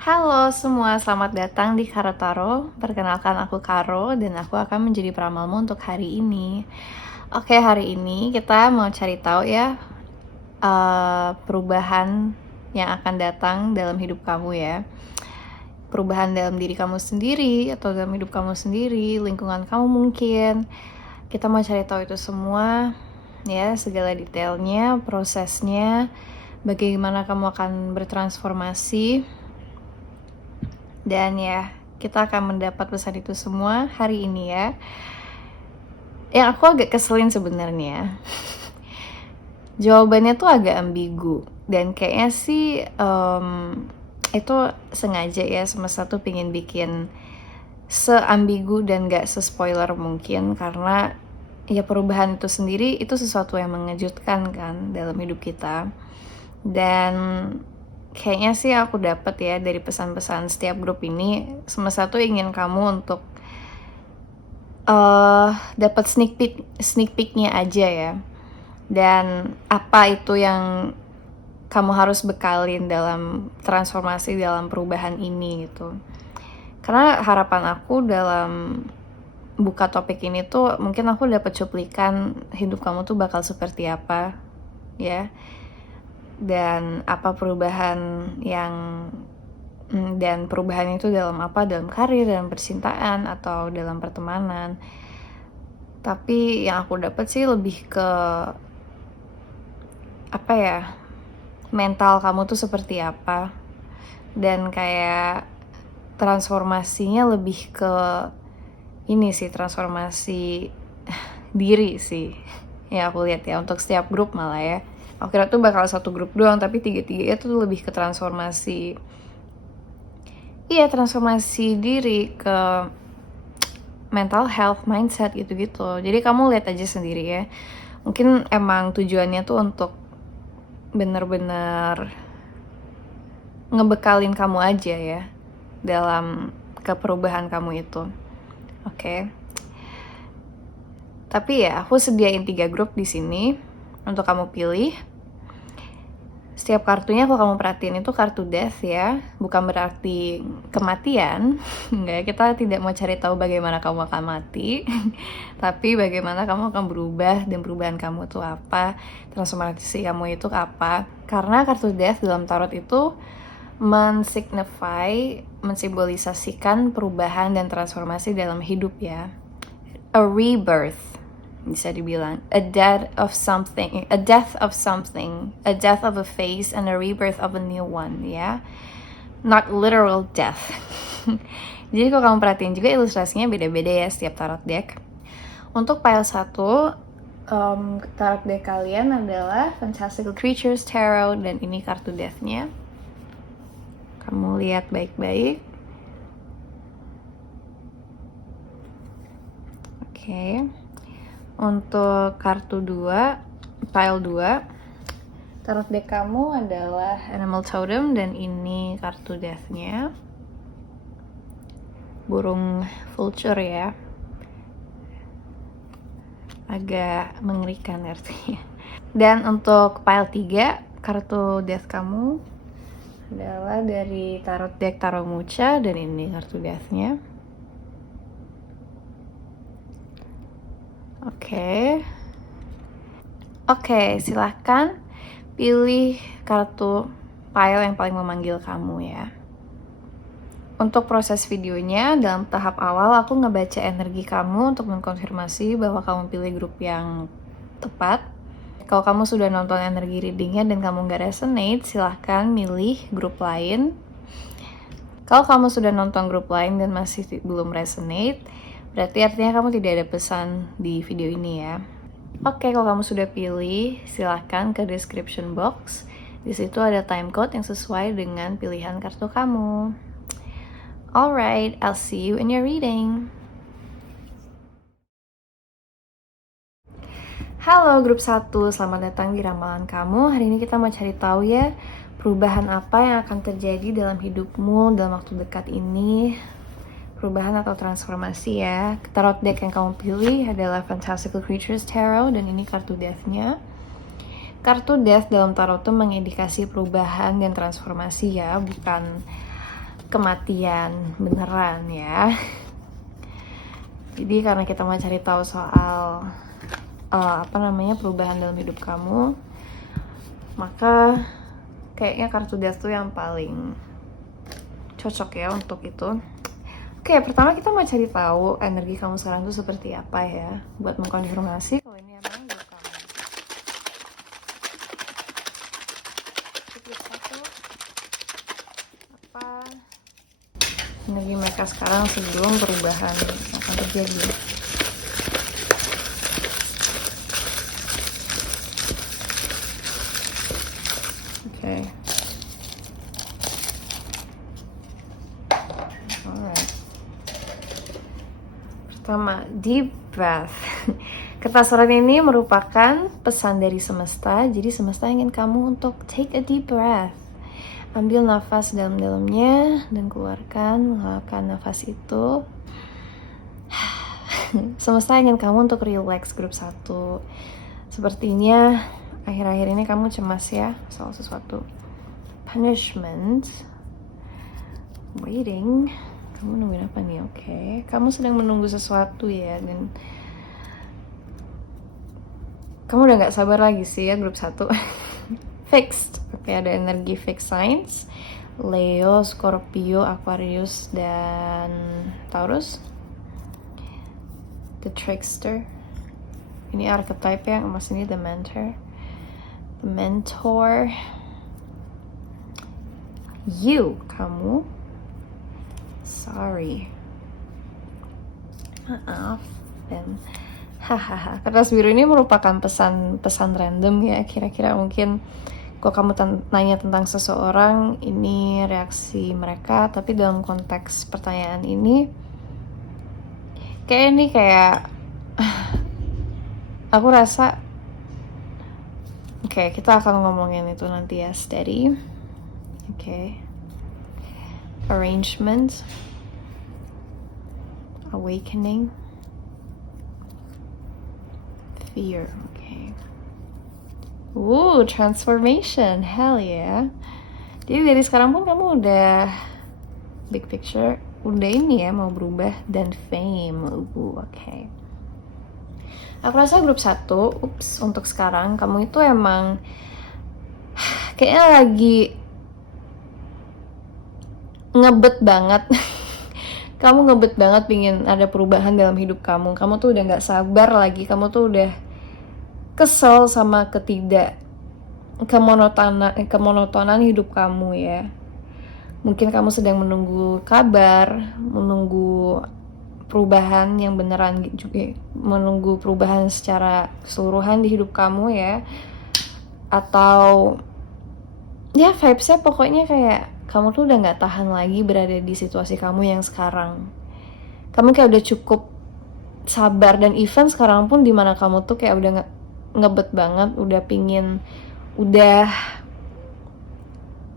Halo semua, selamat datang di Karo Taro. Perkenalkan aku Karo dan aku akan menjadi peramalmu untuk hari ini. Oke, hari ini kita mau cari tahu ya perubahan yang akan datang dalam hidup kamu ya. Perubahan dalam diri kamu sendiri atau dalam hidup kamu sendiri, lingkungan kamu mungkin. Kita mau cari tahu itu semua ya, segala detailnya, prosesnya, bagaimana kamu akan bertransformasi. Dan ya, kita akan mendapat pesan itu semua hari ini ya. Yang aku agak keselin sebenarnya. Jawabannya tuh agak ambigu. Dan kayaknya sih itu sengaja ya, semesta tuh pengen bikin seambigu dan gak se-spoiler mungkin. Karena ya perubahan itu sendiri itu sesuatu yang mengejutkan kan dalam hidup kita. Dan kayaknya sih aku dapat ya dari pesan-pesan setiap grup ini, semesta tuh ingin kamu untuk dapat sneak peeknya aja ya. Dan apa itu yang kamu harus bekalin dalam transformasi, dalam perubahan ini gitu. Karena harapan aku dalam buka topik ini tuh mungkin aku dapat cuplikan hidup kamu tuh bakal seperti apa ya. Dan apa perubahan yang dan perubahan itu dalam apa, dalam karir, dalam percintaan, atau dalam pertemanan. Tapi yang aku dapat sih lebih ke apa ya, mental kamu tuh seperti apa. Dan kayak transformasinya lebih ke ini sih, transformasi diri sih ya aku lihat ya, untuk setiap grup malah ya. Aku kira tuh bakal satu grup doang, tapi tiga-tiganya tuh lebih ke transformasi. Iya, transformasi diri ke mental health, mindset gitu-gitu. Jadi kamu lihat aja sendiri ya. Mungkin emang tujuannya tuh untuk bener-bener ngebekalin kamu aja ya dalam keperubahan kamu itu. Oke. Tapi ya, aku sediain 3 grup di sini untuk kamu pilih. Setiap kartunya kalau kamu perhatiin itu kartu death ya, bukan berarti kematian. Enggak, kita tidak mau cari tahu bagaimana kamu akan mati, tapi bagaimana kamu akan berubah dan perubahan kamu tuh apa, transformasi kamu itu apa. Karena kartu death dalam tarot itu mensimbolisasikan perubahan dan transformasi dalam hidup ya. A rebirth, bisa dibilang a death of something, a death of a phase and a rebirth of a new one ya, not literal death. Jadi kalau kamu perhatiin juga ilustrasinya beda-beda ya setiap tarot deck. Untuk pile 1, tarot deck kalian adalah Fantastical Creatures Tarot, dan ini kartu death-nya. Kamu lihat baik-baik. Oke. Untuk kartu 2, pile 2, tarot deck kamu adalah Animal Totem, dan ini kartu death-nya. Burung vulture ya. Agak mengerikan artinya. Dan untuk pile 3, kartu death kamu adalah dari tarot deck Taromucha, dan ini kartu death-nya. Oke, silahkan pilih kartu pile yang paling memanggil kamu ya. Untuk proses videonya, dalam tahap awal aku ngebaca energi kamu untuk mengkonfirmasi bahwa kamu pilih grup yang tepat. Kalau kamu sudah nonton energi readingnya dan kamu nggak resonate, silahkan milih grup lain. Kalau kamu sudah nonton grup lain dan masih belum resonate, berarti artinya kamu tidak ada pesan di video ini ya. Oke, kalau kamu sudah pilih, silahkan ke description box. Di situ ada time code yang sesuai dengan pilihan kartu kamu. Alright, I'll see you in your reading. Halo grup 1, selamat datang di ramalan kamu. Hari ini kita mau cari tahu ya, perubahan apa yang akan terjadi dalam hidupmu dalam waktu dekat ini. Perubahan atau transformasi ya. Tarot deck yang kamu pilih adalah Fantastical Creatures Tarot, dan ini kartu death-nya. Kartu death dalam tarot itu mengindikasi perubahan dan transformasi ya, bukan kematian beneran ya. Jadi karena kita mau cari tahu soal perubahan dalam hidup kamu, maka kayaknya kartu death tuh yang paling cocok ya untuk itu. Oke, pertama kita mau cari tahu energi kamu sekarang tuh seperti apa ya, buat mengkonfirmasi kalau ini emang hidup kamu. Titik satu, apa energi mereka sekarang sebelum perubahan akan terjadi. Oke. Alright. Pertama, deep breath. Kertas surat ini merupakan pesan dari semesta. Jadi semesta ingin kamu untuk take a deep breath. Ambil nafas dalam-dalamnya dan keluarkan, menghalakan nafas itu. Semesta ingin kamu untuk relax grup 1. Sepertinya akhir-akhir ini kamu cemas ya soal sesuatu. Punishment. Waiting. Kamu nungguin apa nih? Oke. Kamu sedang menunggu sesuatu ya, dan kamu udah gak sabar lagi sih ya grup 1. Fixed. Oke, ada energi fixed signs. Leo, Scorpio, Aquarius, dan Taurus. The Trickster. Ini archetype yang emas ini, the mentor. The mentor. You, kamu. Sorry. Maaf. Dan hahaha. Kertas biru ini merupakan pesan random ya. Kira-kira mungkin kalau kamu nanya tentang seseorang, ini reaksi mereka. Tapi dalam konteks pertanyaan ini, kayak aku rasa oke, kita akan ngomongin itu nanti ya. Steady. Oke. Arrangement. Awakening. Fear. Okay. Transformation. Hell yeah. Jadi dari sekarang pun kamu udah big picture, udah ini ya, mau berubah, dan fame. Okay. Aku rasa grup 1, untuk sekarang kamu itu emang kayaknya lagi ngebet banget. Kamu ngebet banget pingin ada perubahan dalam hidup kamu. Kamu tuh udah gak sabar lagi. Kamu tuh udah kesel sama kemonotonan hidup kamu ya. Mungkin kamu sedang menunggu kabar, menunggu perubahan yang beneran juga, menunggu perubahan secara keseluruhan di hidup kamu ya. Atau ya vibes-nya pokoknya kayak kamu tuh udah gak tahan lagi berada di situasi kamu yang sekarang. Kamu kayak udah cukup sabar, dan even sekarang pun dimana kamu tuh kayak udah ngebet banget, udah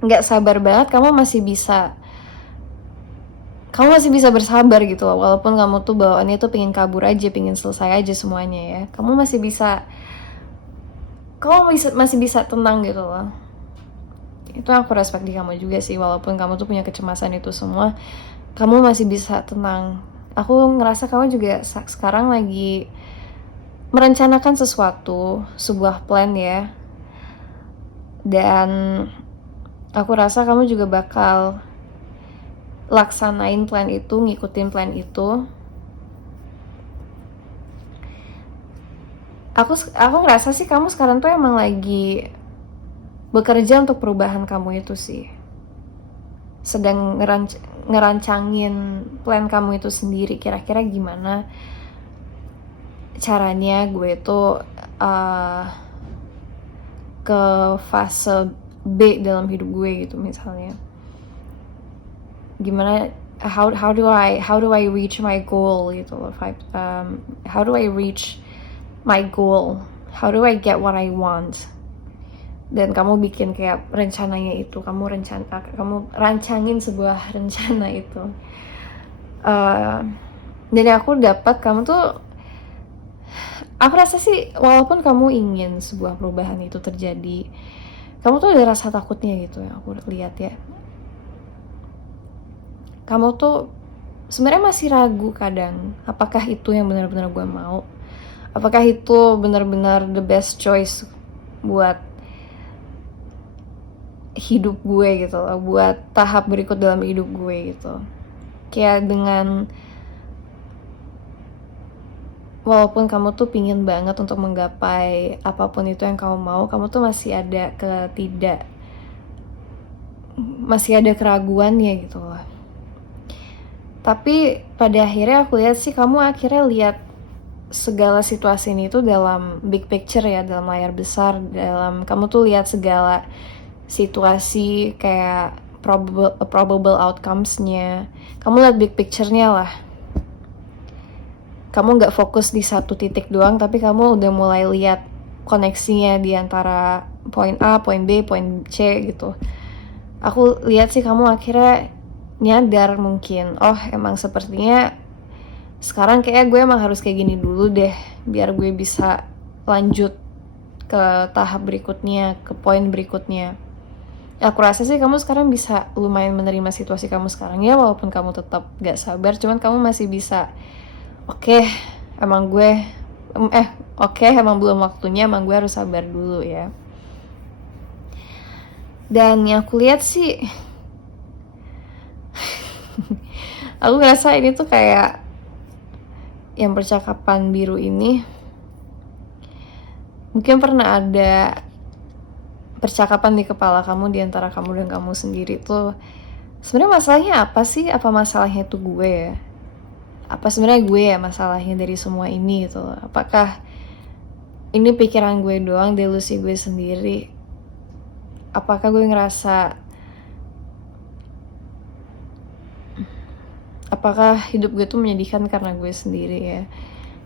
gak sabar banget, kamu masih bisa bersabar gitu loh. Walaupun kamu tuh bawaannya tuh pengen kabur aja, pengen selesai aja semuanya ya. Kamu masih bisa tenang gitu loh. Itu aku respect di kamu juga sih, walaupun kamu tuh punya kecemasan itu semua, kamu masih bisa tenang. Aku ngerasa kamu juga sekarang lagi merencanakan sebuah plan ya. Dan aku rasa kamu juga bakal laksanain plan itu, ngikutin plan itu. Aku ngerasa sih kamu sekarang tuh emang lagi bekerja untuk perubahan kamu itu sih. Sedang ngerancangin plan kamu itu sendiri. Kira-kira gimana caranya gue itu ke fase B dalam hidup gue gitu misalnya. Gimana, how do I reach my goal gitu loh. How do I reach my goal? How do I get what I want? Dan kamu bikin kayak rencananya itu, kamu rancangin sebuah rencana itu. Dan aku dapat kamu tuh, aku rasa sih walaupun kamu ingin sebuah perubahan itu terjadi, kamu tuh ada rasa takutnya gitu ya, aku lihat ya. kamu tuh sebenarnya masih ragu kadang, apakah itu yang benar-benar gue mau, apakah itu benar-benar the best choice buat hidup gue gitu loh, buat tahap berikut dalam hidup gue gitu. Kayak dengan walaupun kamu tuh pingin banget untuk menggapai apapun itu yang kamu mau, kamu tuh masih ada keraguannya gitu loh. Tapi pada akhirnya aku lihat sih kamu akhirnya lihat segala situasi ini tuh dalam big picture ya, dalam layar besar, dalam kamu tuh lihat segala situasi kayak probable outcomes-nya. Kamu lihat big picture-nya lah. Kamu nggak fokus di satu titik doang, tapi kamu udah mulai lihat koneksinya di antara poin A, poin B, poin C gitu. Aku lihat sih kamu akhirnya nyadar mungkin, oh emang sepertinya sekarang kayak gue emang harus kayak gini dulu deh, biar gue bisa lanjut ke tahap berikutnya, ke poin berikutnya. Aku rasa sih kamu sekarang bisa lumayan menerima situasi kamu sekarang ya, walaupun kamu tetap gak sabar, cuman kamu masih bisa, oke, emang belum waktunya, emang gue harus sabar dulu ya. Dan yang aku lihat sih aku ngerasa ini tuh kayak yang percakapan biru ini mungkin pernah ada percakapan di kepala kamu, di antara kamu dan kamu sendiri tuh, sebenarnya masalahnya apa sih? Apa masalahnya tuh gue ya? Apa sebenarnya gue ya masalahnya dari semua ini gitu? Apakah ini pikiran gue doang, delusi gue sendiri? Apakah gue ngerasa, apakah hidup gue tuh menyedihkan karena gue sendiri ya?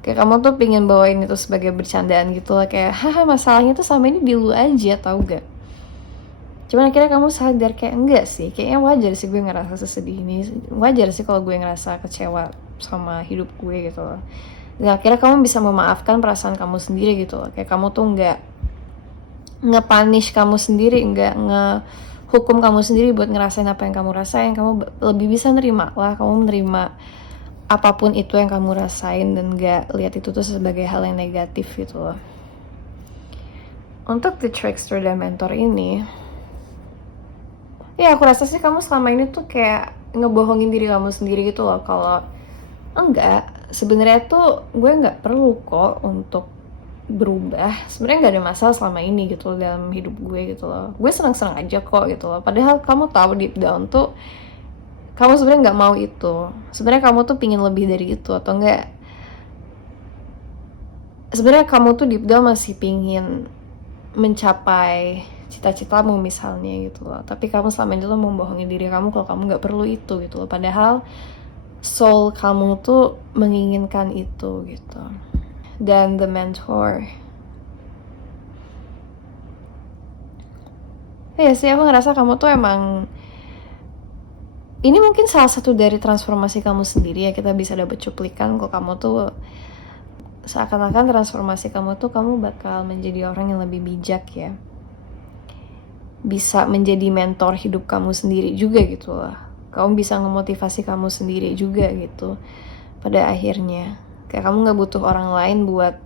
Kayak kamu tuh pingin bawain itu sebagai bercandaan gitu lah, kayak haha masalahnya tuh sama ini di lu aja, tau gak? Cuman akhirnya kamu sadar kayak enggak sih, kayaknya wajar sih gue ngerasa sesedih ini, wajar sih kalau gue ngerasa kecewa sama hidup gue gitu loh. Dan akhirnya kamu bisa memaafkan perasaan kamu sendiri gitu loh, kayak kamu tuh nggak nge-punish kamu sendiri, nggak ngehukum kamu sendiri buat ngerasain apa yang kamu rasain. Kamu lebih bisa nerima lah, kamu menerima apapun itu yang kamu rasain dan nggak lihat itu tuh sebagai hal yang negatif gitu loh. Untuk the trickster dan mentor ini, ya aku rasa sih kamu selama ini tuh kayak ngebohongin diri kamu sendiri gitu loh, kalau enggak, sebenarnya tuh gue nggak perlu kok untuk berubah, sebenarnya nggak ada masalah selama ini gitu loh dalam hidup gue gitu loh, gue senang-senang aja kok gitu loh. Padahal kamu tahu deep down tuh kamu sebenarnya nggak mau itu, sebenarnya kamu tuh pingin lebih dari itu, atau enggak sebenarnya kamu tuh deep down masih pingin mencapai cita-citamu misalnya gitu loh. Tapi kamu selama ini tuh membohongi diri kamu kalau kamu nggak perlu itu gitu loh, padahal soul kamu tuh menginginkan itu gitu. Dan the mentor, ya sih aku ngerasa kamu tuh emang, ini mungkin salah satu dari transformasi kamu sendiri ya, kita bisa dapat cuplikan kalau kamu tuh seakan-akan transformasi kamu tuh kamu bakal menjadi orang yang lebih bijak ya, bisa menjadi mentor hidup kamu sendiri juga gitu lah. Kamu bisa ngemotivasi kamu sendiri juga gitu pada akhirnya. Kayak kamu gak butuh orang lain buat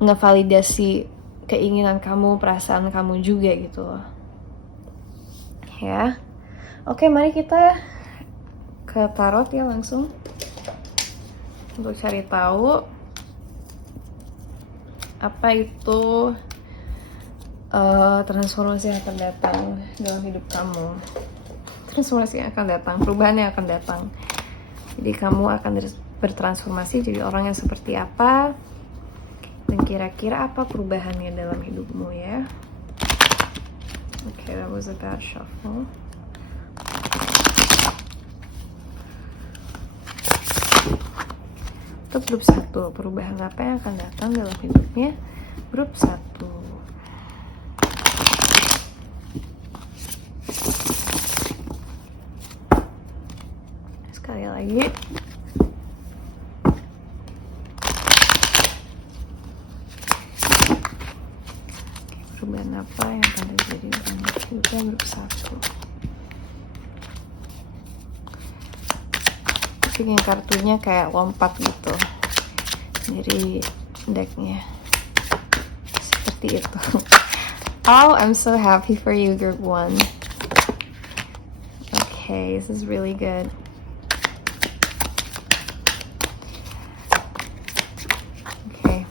ngevalidasi keinginan kamu, perasaan kamu juga gitu loh. Ya. Oke, mari kita ke tarot ya langsung, untuk cari tahu apa itu transformasi yang akan datang dalam hidup kamu. Transformasi yang akan datang, perubahan yang akan datang. Jadi kamu akan bertransformasi jadi orang yang seperti apa, dan kira-kira apa perubahannya dalam hidupmu ya. Okay, that was a bad shuffle. Untuk grup 1, perubahan apa yang akan datang dalam hidupnya grup 1. Sekali lagi. Perubahan apa yang akan terjadi dalam hidupnya grup 1. Yang kartunya kayak lompat gitu dari decknya, seperti itu. Oh, I'm so happy for you, group 1. Okay, this is really good. Okay.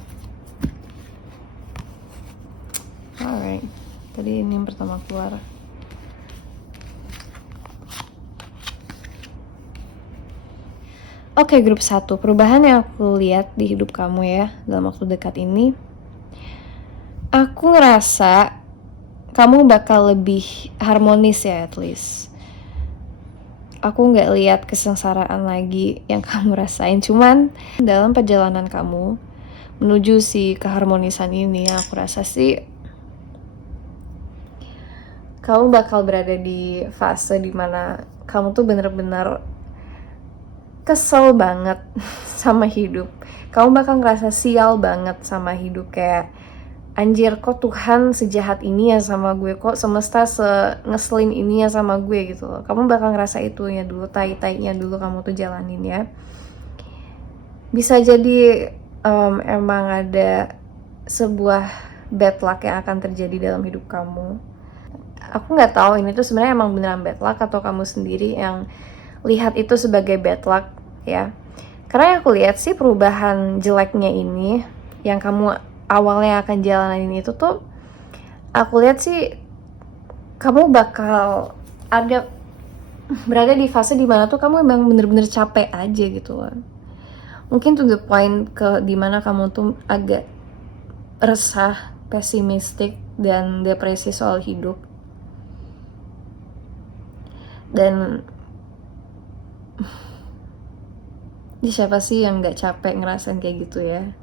Alright. Tadi ini yang pertama keluar. Oke, grup 1. Perubahan yang aku lihat di hidup kamu ya dalam waktu dekat ini. Aku ngerasa kamu bakal lebih harmonis ya, at least. Aku nggak lihat kesengsaraan lagi yang kamu rasain. Cuman dalam perjalanan kamu menuju si keharmonisan ini, aku rasa sih kamu bakal berada di fase dimana kamu tuh bener-bener kesel banget sama hidup. Kamu bakal ngerasa sial banget sama hidup, kayak anjir, kok Tuhan sejahat ini ya sama gue, kok semesta ngeselin ini ya sama gue gitu loh. Kamu bakal ngerasa itu ya dulu, tai-tainya dulu kamu tuh jalanin ya. Bisa jadi emang ada sebuah bad luck yang akan terjadi dalam hidup kamu. Aku nggak tahu ini tuh sebenarnya emang beneran bad luck atau kamu sendiri yang lihat itu sebagai bad luck ya. Karena yang aku lihat sih perubahan jeleknya ini yang kamu awalnya akan jalanin itu tuh, aku lihat sih kamu bakal berada di fase dimana tuh kamu emang bener-bener capek aja gitu loh. Mungkin to the point ke dimana kamu tuh agak resah, pesimistik, dan depresi soal hidup. Dan siapa sih yang gak capek ngerasain kayak gitu ya.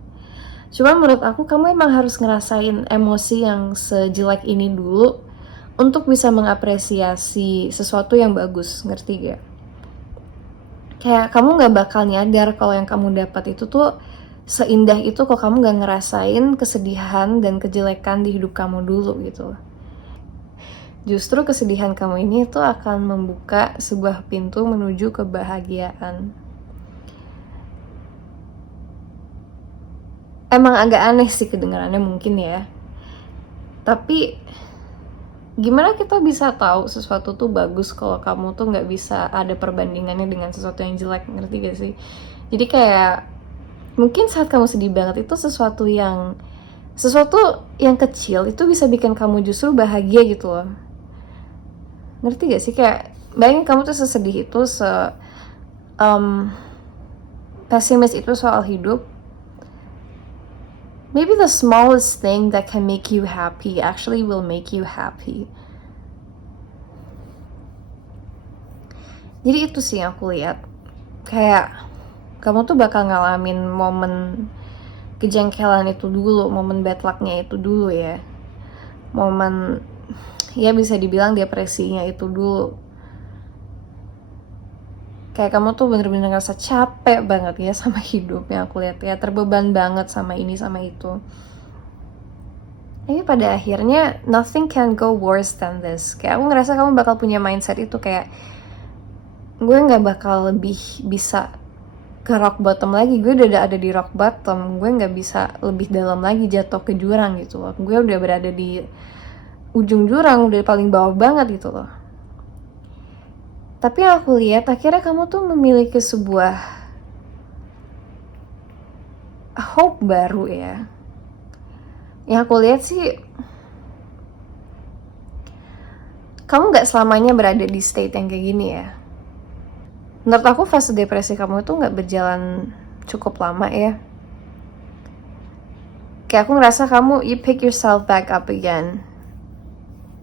Cuma menurut aku kamu emang harus ngerasain emosi yang sejelek ini dulu untuk bisa mengapresiasi sesuatu yang bagus, ngerti gak? Kayak kamu gak bakal nyadar kalau yang kamu dapat itu tuh seindah itu kok kamu gak ngerasain kesedihan dan kejelekan di hidup kamu dulu gitu. Justru kesedihan kamu ini tuh akan membuka sebuah pintu menuju kebahagiaan. Emang agak aneh sih kedengarannya mungkin ya. Tapi gimana kita bisa tahu sesuatu tuh bagus kalau kamu tuh nggak bisa ada perbandingannya dengan sesuatu yang jelek, ngerti gak sih? Jadi kayak mungkin saat kamu sedih banget itu sesuatu yang kecil itu bisa bikin kamu justru bahagia gitu loh. Ngerti gak sih? Kayak bayangin kamu tuh sesedih itu, pesimis itu soal hidup. Maybe the smallest thing that can make you happy actually will make you happy. Jadi itu sih yang aku lihat. Kayak kamu tuh bakal ngalamin momen kejengkelan itu dulu, momen bad luck-nya itu dulu ya. Momen ya bisa dibilang depresinya itu dulu. Kayak kamu tuh bener-bener ngerasa capek banget ya sama hidup yang aku lihat ya, terbeban banget sama ini sama itu. Tapi pada akhirnya nothing can go worse than this. Kayak aku ngerasa kamu bakal punya mindset itu kayak gue nggak bakal lebih bisa ke rock bottom lagi, gue udah ada di rock bottom, gue nggak bisa lebih dalam lagi jatuh ke jurang gitu loh. Gue udah berada di ujung jurang, udah paling bawah banget gitu loh. Tapi yang aku lihat akhirnya kamu tuh memiliki sebuah hope baru ya. Yang aku lihat sih kamu gak selamanya berada di state yang kayak gini ya. Menurut aku fase depresi kamu tuh gak berjalan cukup lama ya. Kayak aku ngerasa you pick yourself back up again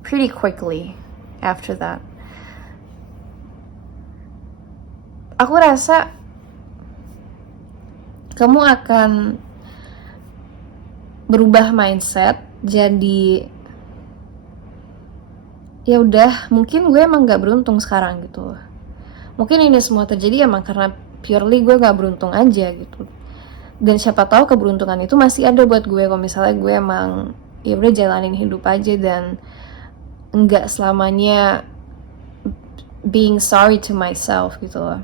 pretty quickly after that. Aku rasa kamu akan berubah mindset jadi ya udah, mungkin gue emang gak beruntung sekarang gitu. Mungkin ini semua terjadi emang karena purely gue gak beruntung aja gitu. Dan siapa tahu keberuntungan itu masih ada buat gue kalau misalnya gue emang ya udah jalanin hidup aja dan enggak selamanya being sorry to myself gitu loh.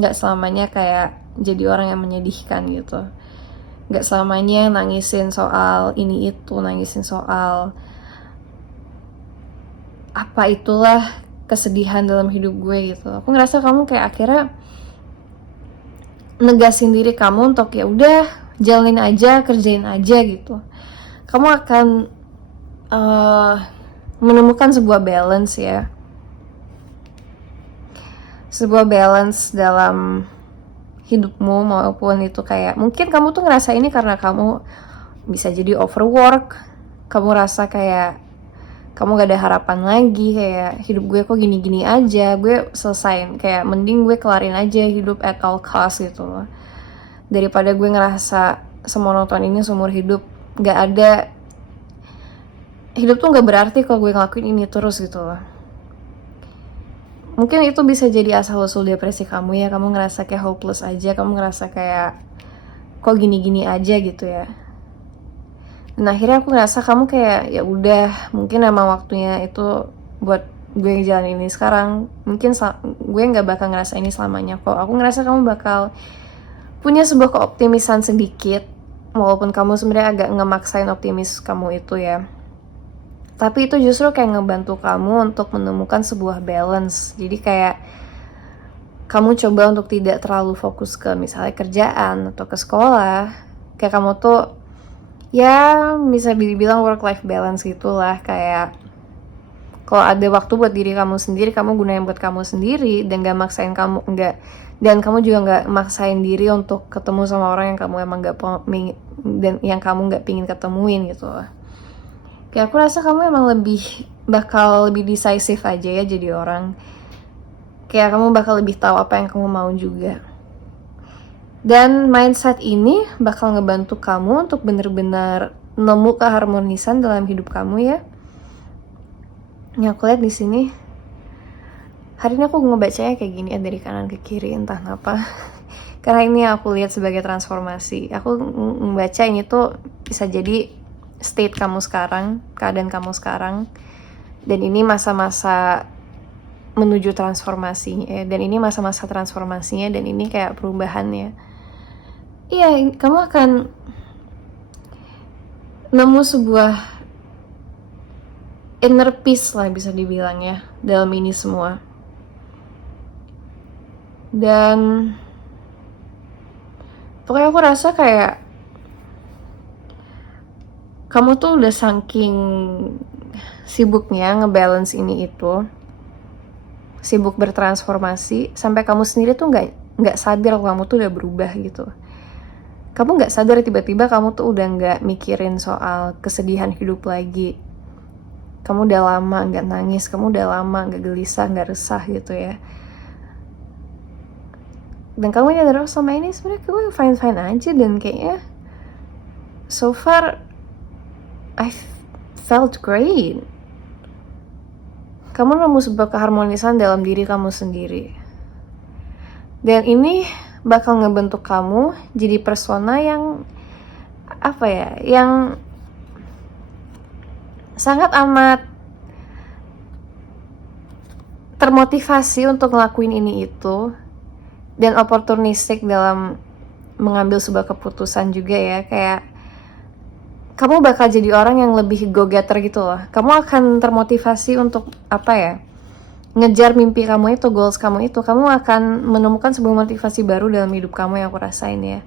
Gak selamanya kayak jadi orang yang menyedihkan gitu. Gak selamanya nangisin soal ini itu, nangisin soal apa itulah kesedihan dalam hidup gue gitu. Aku ngerasa kamu kayak akhirnya negasin diri kamu untuk ya udah jalanin aja, kerjain aja gitu. Kamu akan menemukan sebuah balance ya, sebuah balance dalam hidupmu, maupun itu kayak mungkin kamu tuh ngerasa ini karena kamu bisa jadi overwork, kamu rasa kayak kamu gak ada harapan lagi, kayak hidup gue kok gini-gini aja, gue selesain, kayak mending gue kelarin aja hidup at all cost gitu loh, daripada gue ngerasa semonoton ini seumur hidup, gak ada, hidup tuh gak berarti kalau gue ngelakuin ini terus gitu loh. Mungkin itu bisa jadi asal-usul depresi kamu ya, kamu ngerasa kayak hopeless aja, kamu ngerasa kayak kok gini-gini aja gitu ya. Dan akhirnya aku ngerasa kamu kayak ya udah, mungkin emang waktunya itu buat gue jalan ini sekarang. Mungkin gue nggak bakal ngerasa ini selamanya kok. Aku ngerasa kamu bakal punya sebuah keoptimisan sedikit, walaupun kamu sebenarnya agak ngemaksain optimis kamu itu ya. Tapi itu justru kayak ngebantu kamu untuk menemukan sebuah balance. Jadi kayak kamu coba untuk tidak terlalu fokus ke misalnya kerjaan atau ke sekolah. Kayak kamu tuh ya bisa dibilang work-life balance gitulah, kayak kalau ada waktu buat diri kamu sendiri, kamu gunain buat kamu sendiri, dan gak maksain kamu, dan kamu juga gak maksain diri untuk ketemu sama orang yang kamu emang gak dan yang kamu gak pingin ketemuin gitu lah. Kayak aku rasa kamu emang bakal lebih decisive aja ya jadi orang, kayak kamu bakal lebih tahu apa yang kamu mau juga. Dan mindset ini bakal ngebantu kamu untuk bener-bener nemu keharmonisan dalam hidup kamu ya. Yang aku lihat di sini, hari ini aku ngebacanya kayak gini ya, dari kanan ke kiri, entah kenapa. Karena ini aku lihat sebagai transformasi. Aku ngebaca ini tuh bisa jadi state kamu sekarang, keadaan kamu sekarang. Dan ini masa-masa menuju transformasinya ya. Dan ini masa-masa transformasinya, dan ini kayak perubahannya. Iya, kamu akan nemu sebuah inner peace lah bisa dibilang ya dalam ini semua. Dan pokoknya aku rasa kayak kamu tuh udah saking sibuknya ngebalance ini itu, sibuk bertransformasi, sampai kamu sendiri tuh nggak sadar kalau kamu tuh udah berubah gitu. Kamu nggak sadar tiba-tiba kamu tuh udah nggak mikirin soal kesedihan hidup lagi. Kamu udah lama nggak nangis, kamu udah lama nggak gelisah, nggak resah gitu ya. Dan kamu nyadar selama ini sebenarnya gue fine-fine aja, dan kayaknya so far I felt great. Kamu nemu sebuah keharmonisan dalam diri kamu sendiri. Dan ini bakal ngebentuk kamu jadi persona yang apa ya, yang sangat amat termotivasi untuk ngelakuin ini itu, dan opportunistic dalam mengambil sebuah keputusan juga ya. Kayak kamu bakal jadi orang yang lebih go-getter gitu loh. Kamu akan termotivasi untuk apa ya, ngejar mimpi kamu itu, goals kamu itu. Kamu akan menemukan sebuah motivasi baru dalam hidup kamu yang aku rasain ya.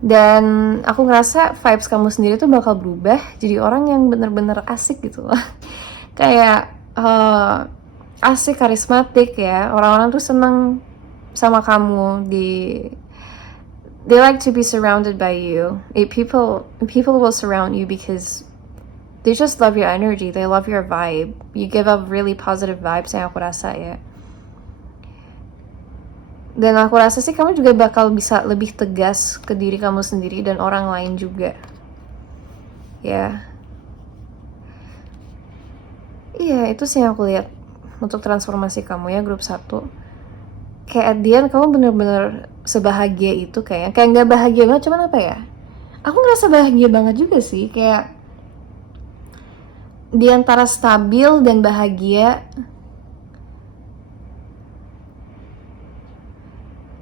Dan aku ngerasa vibes kamu sendiri tuh bakal berubah jadi orang yang bener-bener asik gitu loh. Kayak asik, karismatik ya. Orang-orang tuh seneng sama kamu. They like to be surrounded by you. People will surround you because they just love your energy, they love your vibe. You give off really positive vibes yang aku rasa ya. Dan aku rasa sih kamu juga bakal bisa lebih tegas ke diri kamu sendiri dan orang lain juga. Ya. Iya, itu sih yang aku lihat untuk transformasi kamu ya, grup 1. Kayak at the end kamu bener-bener sebahagia itu, kayak nggak bahagia banget, cuman apa ya, aku ngerasa bahagia banget juga sih, kayak di antara stabil dan bahagia.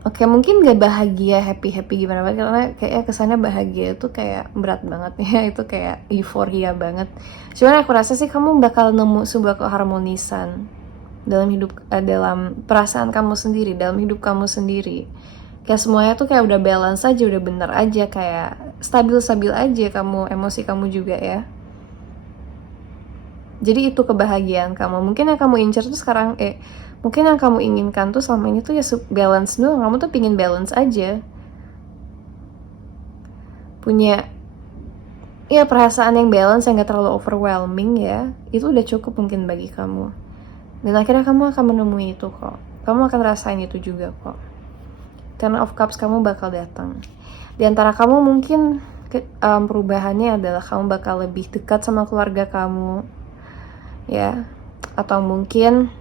Oke, mungkin gak bahagia, happy gimana banget, karena kayaknya kesannya bahagia itu kayak berat banget ya, itu kayak euforia banget. Cuman aku rasa sih kamu bakal nemu sebuah keharmonisan dalam hidup, dalam perasaan kamu sendiri, dalam hidup kamu sendiri. Kayak semuanya tuh kayak udah balance aja, udah bener aja, kayak stabil-stabil aja kamu, emosi kamu juga ya. Jadi itu kebahagiaan kamu. Mungkin yang kamu incer tuh sekarang, mungkin yang kamu inginkan tuh selama ini tuh ya balance doang. Kamu tuh pingin balance aja. Punya ya perasaan yang balance, yang gak terlalu overwhelming ya. Itu udah cukup mungkin bagi kamu. Dan akhirnya kamu akan menemui itu kok. Kamu akan rasain itu juga kok. Ten of Cups kamu bakal datang. Di antara kamu mungkin perubahannya adalah kamu bakal lebih dekat sama keluarga kamu. Ya, atau mungkin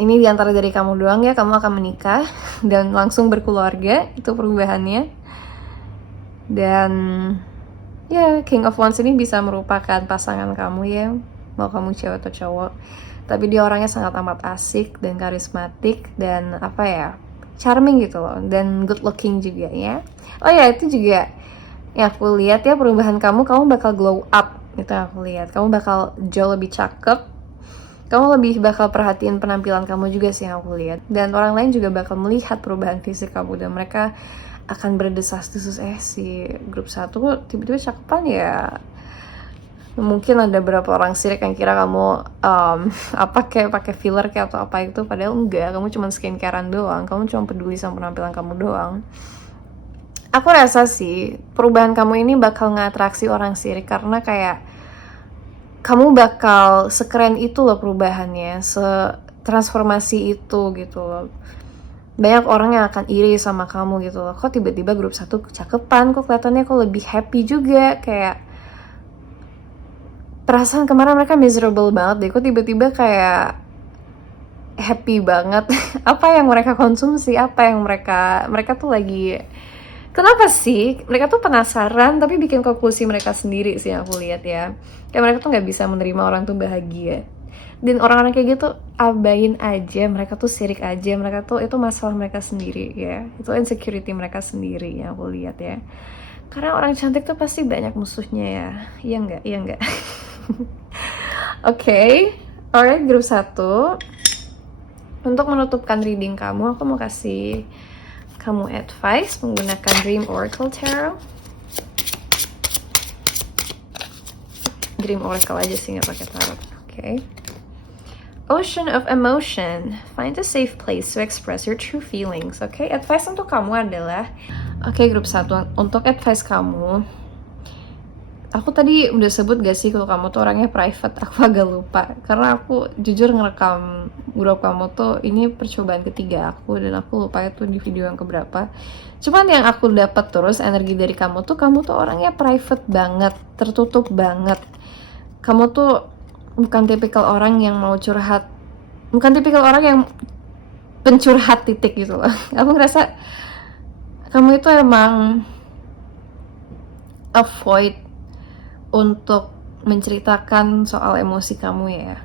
ini diantara dari kamu doang ya, kamu akan menikah dan langsung berkeluarga, itu perubahannya. Dan ya, King of Wands ini bisa merupakan pasangan kamu ya, mau kamu cewek atau cowok, tapi dia orangnya sangat amat asik dan karismatik dan apa ya, charming gitu loh, dan good looking juga ya. Oh ya, itu juga ya aku lihat ya, perubahan kamu bakal glow up. Itu yang aku lihat, kamu bakal jauh lebih cakep, kamu lebih bakal perhatiin penampilan kamu juga sih yang aku lihat, dan orang lain juga bakal melihat perubahan fisik kamu dan mereka akan berdesas-desus, si grup 1 kok tiba-tiba cakepan ya. Mungkin ada beberapa orang sirik yang kira kamu apa kayak pakai filler kayak atau apa itu, padahal enggak, kamu cuma skincarean doang, kamu cuma peduli sama penampilan kamu doang. Aku rasa sih perubahan kamu ini bakal ngatraksi orang sirik karena kayak kamu bakal sekeren itu loh perubahannya, setransformasi itu gitu loh. Banyak orang yang akan iri sama kamu gitu loh. Kok tiba-tiba grup 1 kecakepan, kok kelihatannya kok lebih happy juga, kayak perasaan kemarin mereka miserable banget deh, kok tiba-tiba kayak happy banget. Apa yang mereka konsumsi, apa yang mereka tuh lagi, kenapa sih? Mereka tuh penasaran tapi bikin konklusi mereka sendiri sih yang aku lihat ya. Kayak mereka tuh nggak bisa menerima orang tuh bahagia. Dan orang-orang kayak gitu abain aja, mereka tuh sirik aja, mereka tuh itu masalah mereka sendiri ya. Itu insecurity mereka sendiri yang aku lihat ya. Karena orang cantik tuh pasti banyak musuhnya ya. Iya nggak? Iya nggak? Oke. Alright, grup 1. Untuk menutupkan reading kamu, aku mau kasih kamu advice menggunakan Dream Oracle Tarot. Dream Oracle aja sih, nggak pakai tarot. Oke. Ocean of emotion. Find a safe place to express your true feelings. Oke, advice untuk kamu adalah, grup 1, untuk advice kamu, aku tadi udah sebut gak sih kalau kamu tuh orangnya private? Aku agak lupa karena aku jujur ngerekam grup kamu tuh, ini percobaan ketiga aku dan aku lupa itu di video yang keberapa. Cuman yang aku dapat terus energi dari kamu tuh orangnya private banget, tertutup banget. Kamu tuh bukan tipikal orang yang mau curhat, bukan tipikal orang yang pencurhat titik gitu loh. Aku ngerasa kamu itu emang avoid untuk menceritakan soal emosi kamu ya,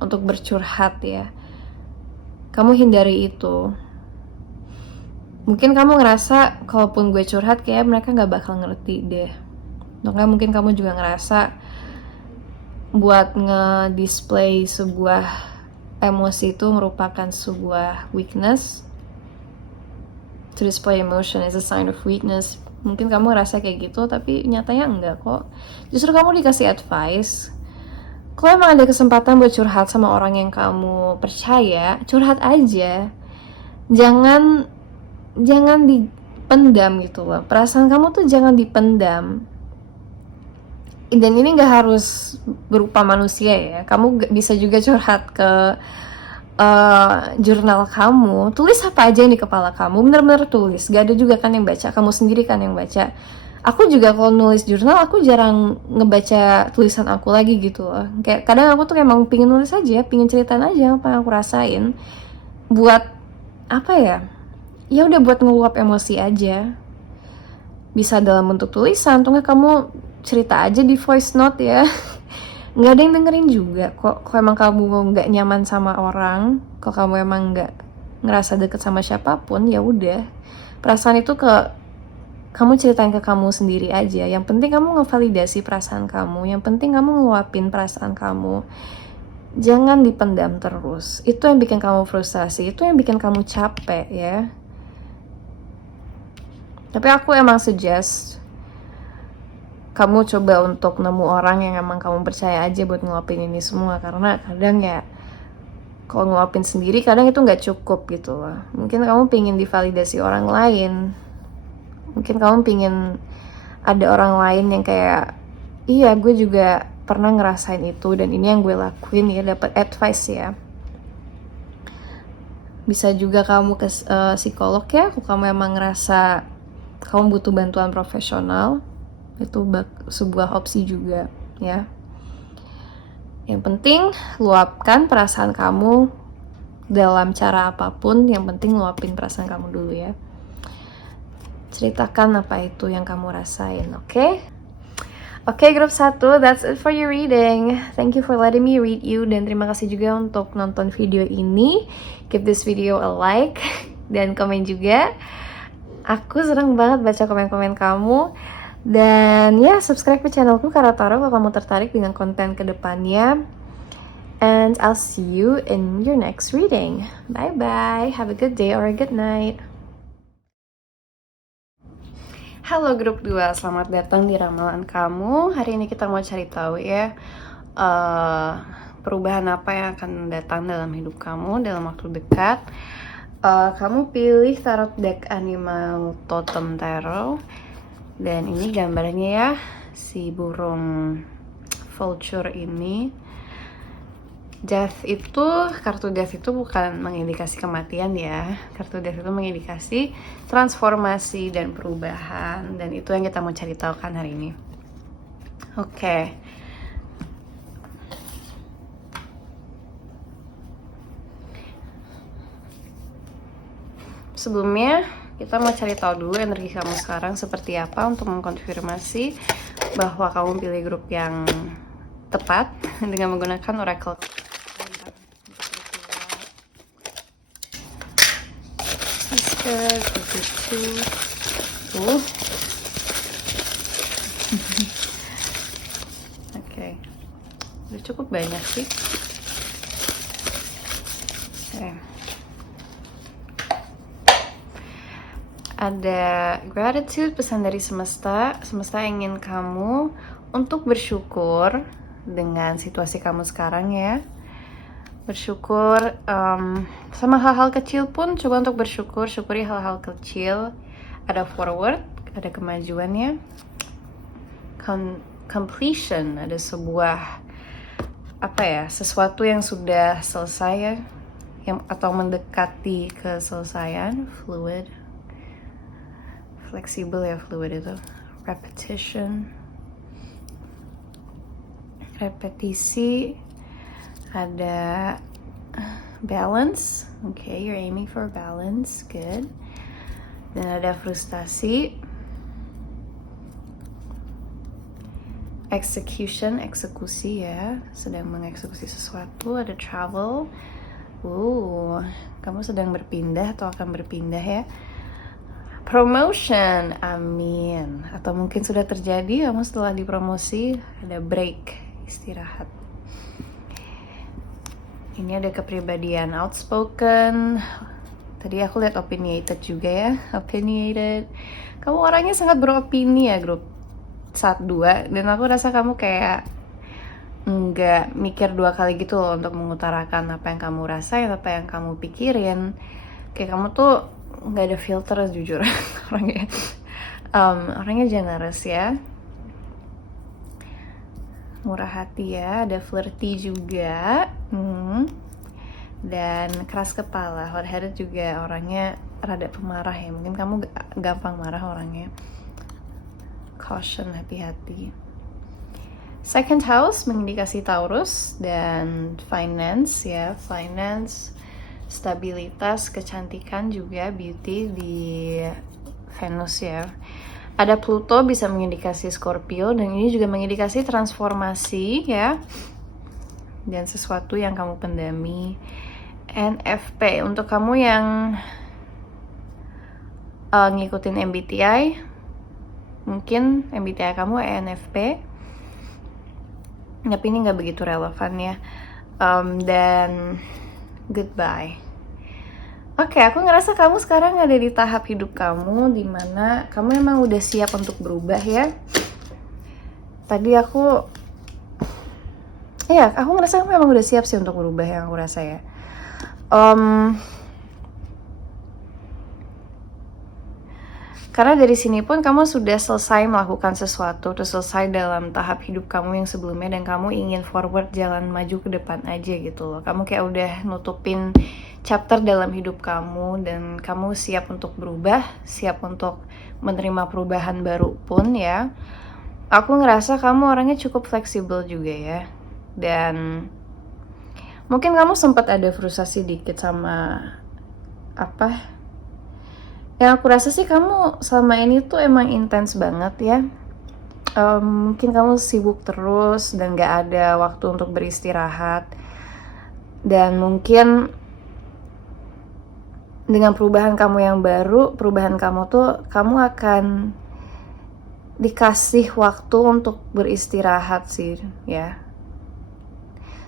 untuk bercurhat ya. Kamu hindari itu. Mungkin kamu ngerasa kalaupun gue curhat kayak mereka gak bakal ngerti deh. Makanya mungkin kamu juga ngerasa buat nge-display sebuah emosi itu merupakan sebuah weakness. To display emotion is a sign of weakness. Mungkin kamu ngerasa kayak gitu, tapi nyatanya enggak kok. Justru kamu dikasih advice. Kalau emang ada kesempatan buat curhat sama orang yang kamu percaya, curhat aja. Jangan dipendam gitu loh. Perasaan kamu tuh jangan dipendam. Dan ini gak harus berupa manusia ya. Kamu bisa juga curhat ke jurnal kamu. Tulis apa aja yang di kepala kamu, bener-bener tulis. Gak ada juga kan yang baca, kamu sendiri kan yang baca. Aku juga kalau nulis jurnal, aku jarang ngebaca tulisan aku lagi gitu loh. Kayak kadang aku tuh emang pingin nulis aja, pingin ceritain aja apa yang aku rasain. Buat apa ya? Ya udah buat ngeluap emosi aja. Bisa dalam bentuk tulisan, atau nggak kamu cerita aja di voice note ya. Nggak ada yang dengerin juga kok. Kalau emang kamu nggak nyaman sama orang, kalau kamu emang nggak ngerasa deket sama siapapun, ya udah, perasaan itu kamu ceritain ke kamu sendiri aja. Yang penting kamu ngevalidasi perasaan kamu, yang penting kamu ngeluapin perasaan kamu. Jangan dipendam terus. Itu yang bikin kamu frustasi, itu yang bikin kamu capek ya. Tapi aku emang suggest kamu coba untuk nemu orang yang emang kamu percaya aja buat ngeluapin ini semua. Karena kadang ya, kalau ngeluapin sendiri kadang itu nggak cukup gitu loh. Mungkin kamu pingin divalidasi orang lain, mungkin kamu pingin ada orang lain yang kayak, iya gue juga pernah ngerasain itu dan ini yang gue lakuin ya, dapat advice ya. Bisa juga kamu ke psikolog ya, kalau kamu emang ngerasa kamu butuh bantuan profesional, itu sebuah opsi juga ya. Yang penting luapkan perasaan kamu dalam cara apapun, yang penting luapin perasaan kamu dulu ya. Ceritakan apa itu yang kamu rasain, oke? Oke, grup 1, that's it for your reading. Thank you for letting me read you, dan terima kasih juga untuk nonton video ini. Give this video a like dan komen juga. Aku senang banget baca komen-komen kamu. Dan ya, subscribe ke channelku Karataro kalau kamu tertarik dengan konten kedepannya. And I'll see you in your next reading. Bye-bye. Have a good day or a good night. Halo grup 2, selamat datang di ramalan kamu. Hari ini kita mau cari tahu ya, perubahan apa yang akan datang dalam hidup kamu dalam waktu dekat. Kamu pilih tarot deck Animal Totem Tarot. Dan ini gambarnya ya, si burung vulture ini. Death itu, kartu death itu bukan mengindikasi kematian ya. Kartu death itu mengindikasi transformasi dan perubahan. Dan itu yang kita mau cari tahu kan hari ini. Oke. Sebelumnya kita mau cari tahu dulu energi kamu sekarang seperti apa untuk mengkonfirmasi bahwa kamu pilih grup yang tepat dengan menggunakan oracle. Oke, udah cukup banyak sih. Oke. Ada gratitude, pesan dari semesta. Semesta ingin kamu untuk bersyukur dengan situasi kamu sekarang ya. Bersyukur sama hal-hal kecil pun, coba untuk bersyukur, syukuri hal-hal kecil. Ada forward, ada kemajuannya. Completion, ada sebuah sesuatu yang sudah selesai ya, atau mendekati keselesaian. Fluid, fleksibel ya fluid itu. Repetition, repetisi. Ada balance, okay, you're aiming for balance, good. Dan ada frustasi, execution, eksekusi ya, sedang mengeksekusi sesuatu. Ada travel, kamu sedang berpindah atau akan berpindah ya. Promotion, amin. Atau mungkin sudah terjadi, kamu setelah dipromosi. Ada break, istirahat. Ini ada kepribadian outspoken. Tadi aku lihat opinionated juga ya. Opinionated. Kamu orangnya sangat beropini ya grup 1-2. Dan aku rasa kamu kayak nggak mikir 2 kali gitu loh untuk mengutarakan apa yang kamu rasain, apa yang kamu pikirin. Kayak kamu tuh nggak ada filter jujur orangnya. Orangnya generous ya. Murah hati ya, ada flirty juga, dan keras kepala. Hot-headed juga, orangnya rada pemarah ya, mungkin kamu gampang marah orangnya. Caution, hati-hati. Second house mengindikasi Taurus dan finance ya, finance, stabilitas, kecantikan juga, beauty di Venus ya. Ada Pluto, bisa mengindikasi Scorpio, dan ini juga mengindikasi transformasi ya, dan sesuatu yang kamu pendami. NFP, untuk kamu yang ngikutin MBTI, mungkin MBTI kamu ENFP, tapi ini nggak begitu relevan ya. Dan goodbye. Oke, aku ngerasa kamu sekarang ada di tahap hidup kamu dimana kamu emang udah siap untuk berubah ya. Tadi aku ngerasa kamu emang udah siap sih untuk berubah, yang aku rasa ya. Karena dari sini pun kamu sudah selesai melakukan sesuatu, udah selesai dalam tahap hidup kamu yang sebelumnya, dan kamu ingin forward, jalan maju ke depan aja gitu loh. Kamu kayak udah nutupin chapter dalam hidup kamu, dan kamu siap untuk berubah, siap untuk menerima perubahan baru pun ya. Aku ngerasa kamu orangnya cukup fleksibel juga ya. Dan mungkin kamu sempat ada frustasi dikit sama yang aku rasa sih kamu selama ini tuh emang intens banget ya. Mungkin kamu sibuk terus dan gak ada waktu untuk beristirahat. Dan mungkin dengan perubahan kamu yang baru, perubahan kamu tuh, kamu akan dikasih waktu untuk beristirahat sih ya.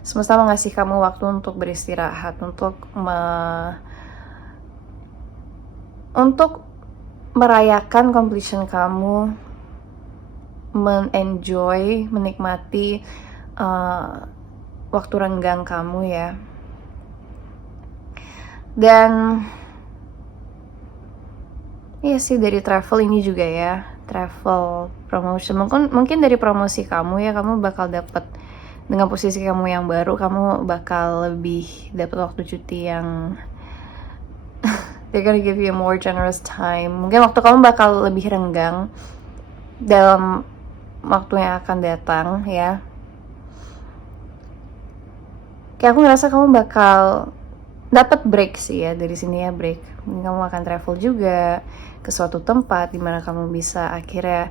Semesta mengasih kamu waktu untuk beristirahat, untuk merayakan completion kamu, menikmati waktu renggang kamu ya. Dan iya sih, dari travel ini juga ya, travel promotion, mungkin dari promosi kamu ya, kamu bakal dapat, dengan posisi kamu yang baru, kamu bakal lebih dapat waktu cuti yang they're gonna give you a more generous time. Mungkin waktu kamu bakal lebih renggang dalam waktu yang akan datang ya. Kayak aku ngerasa kamu bakal dapat break sih ya dari sini ya, break. Mungkin kamu akan travel juga ke suatu tempat dimana kamu bisa akhirnya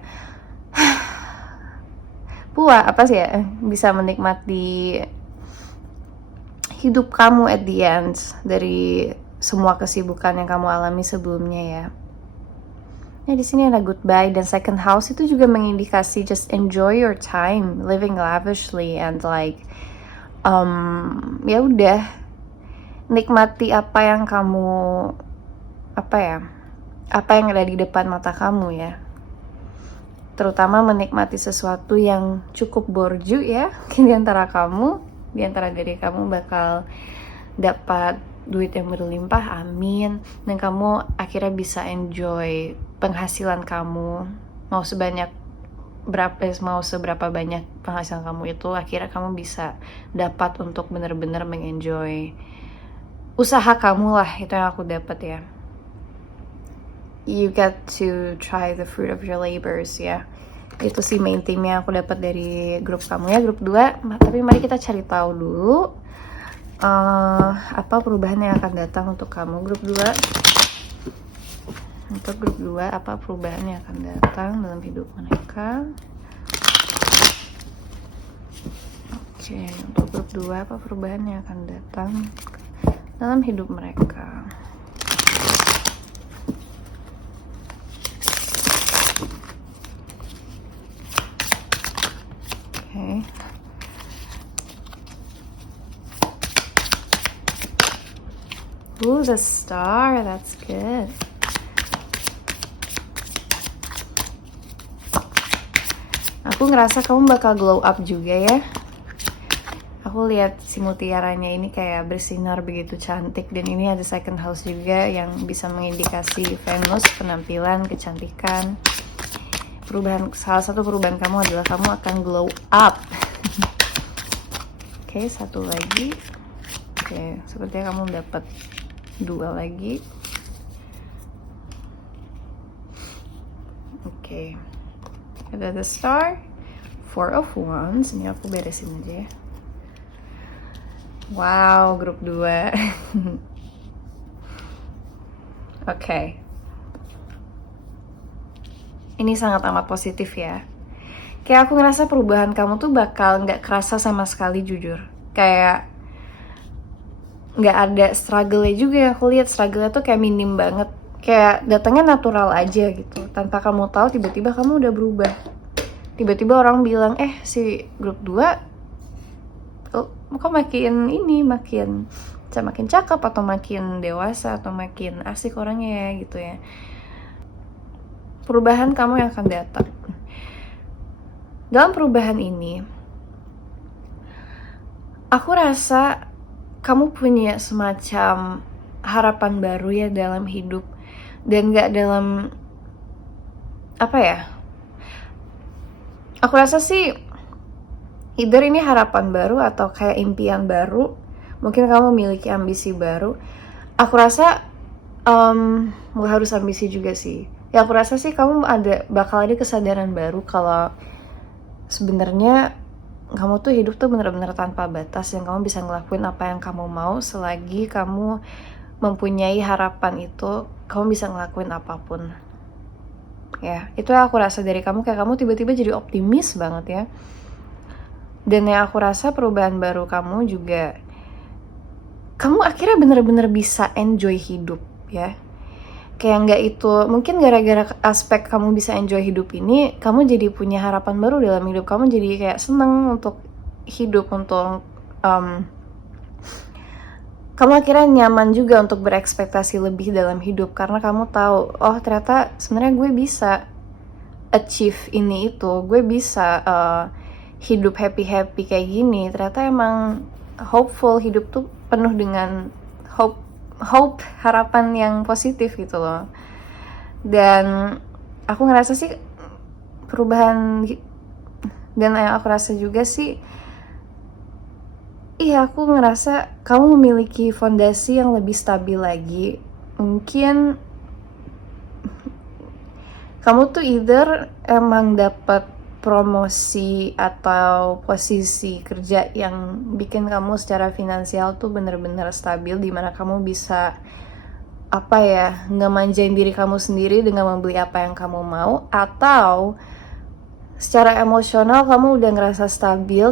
bisa menikmati hidup kamu at the end dari semua kesibukan yang kamu alami sebelumnya ya. Ya, di sini ada goodbye, dan second house itu juga mengindikasi just enjoy your time, living lavishly, and like ya udah, nikmati apa yang ada di depan mata kamu ya. Terutama menikmati sesuatu yang cukup borju ya. Mungkin di antara diri kamu bakal dapat duit yang berlimpah, amin. Dan kamu akhirnya bisa enjoy penghasilan kamu. Mau seberapa banyak penghasilan kamu itu, akhirnya kamu bisa dapat untuk benar-benar mengenjoy usaha kamu lah. Itu yang aku dapat ya. You get to try the fruit of your labors ya. Itu sih main theme yang aku dapat dari grup kamu ya, grup 2. Tapi mari kita cari tahu dulu apa perubahan yang akan datang untuk kamu, grup 2. Untuk grup 2, apa perubahan yang akan datang dalam hidup mereka? Oke, untuk grup 2, apa perubahan yang akan datang dalam hidup mereka? Okay. Ooh, the star, that's good. Aku ngerasa kamu bakal glow up juga ya. Aku lihat si mutiaranya ini kayak bersinar begitu cantik, dan ini ada second house juga yang bisa mengindikasi Venus, penampilan, kecantikan. Salah satu perubahan kamu adalah kamu akan glow up. Oke, satu lagi. Oke, sepertinya kamu dapat 2 lagi. Oke, ada the star, 4 of wands. Ini aku beresin aja ya. Wow, grup 2. Oke. Ini sangat amat positif ya. Kayak aku ngerasa perubahan kamu tuh bakal gak kerasa sama sekali, jujur. Kayak nggak ada struggle-nya juga. Yang aku lihat struggle-nya tuh kayak minim banget, kayak datangnya natural aja gitu, tanpa kamu tahu tiba-tiba kamu udah berubah. Tiba-tiba orang bilang, si grup 2 kok makin ini, makin cakep, atau makin dewasa, atau makin asik orangnya ya gitu ya. Perubahan kamu yang akan datang. Dalam perubahan ini, aku rasa kamu punya semacam harapan baru ya dalam hidup. Dan gak dalam, apa ya, aku rasa sih either ini harapan baru atau kayak impian baru. Mungkin kamu memiliki ambisi baru. Aku rasa gak harus ambisi juga sih. Ya aku rasa sih kamu bakal ada kesadaran baru kalau sebenarnya kamu tuh hidup tuh bener-bener tanpa batas, yang kamu bisa ngelakuin apa yang kamu mau selagi kamu mempunyai harapan itu. Kamu bisa ngelakuin apapun. Ya, itu yang aku rasa dari kamu, kayak kamu tiba-tiba jadi optimis banget ya. Dan yang aku rasa perubahan baru kamu juga, kamu akhirnya bener-bener bisa enjoy hidup ya. Kayak nggak itu, mungkin gara-gara aspek kamu bisa enjoy hidup ini, kamu jadi punya harapan baru dalam hidup. Kamu jadi kayak seneng untuk hidup, untuk kamu akhirnya nyaman juga untuk berekspektasi lebih dalam hidup, karena kamu tahu, oh ternyata sebenarnya gue bisa achieve ini itu, gue bisa hidup happy kayak gini. Ternyata emang hopeful, hidup tuh penuh dengan hope, harapan yang positif gitu loh. Dan aku ngerasa sih perubahan, dan yang aku rasa juga sih, aku ngerasa kamu memiliki fondasi yang lebih stabil lagi. Mungkin kamu tuh either emang dapat promosi atau posisi kerja yang bikin kamu secara finansial tuh bener-bener stabil, dimana kamu bisa nggak manjain diri kamu sendiri dengan membeli apa yang kamu mau, atau secara emosional kamu udah ngerasa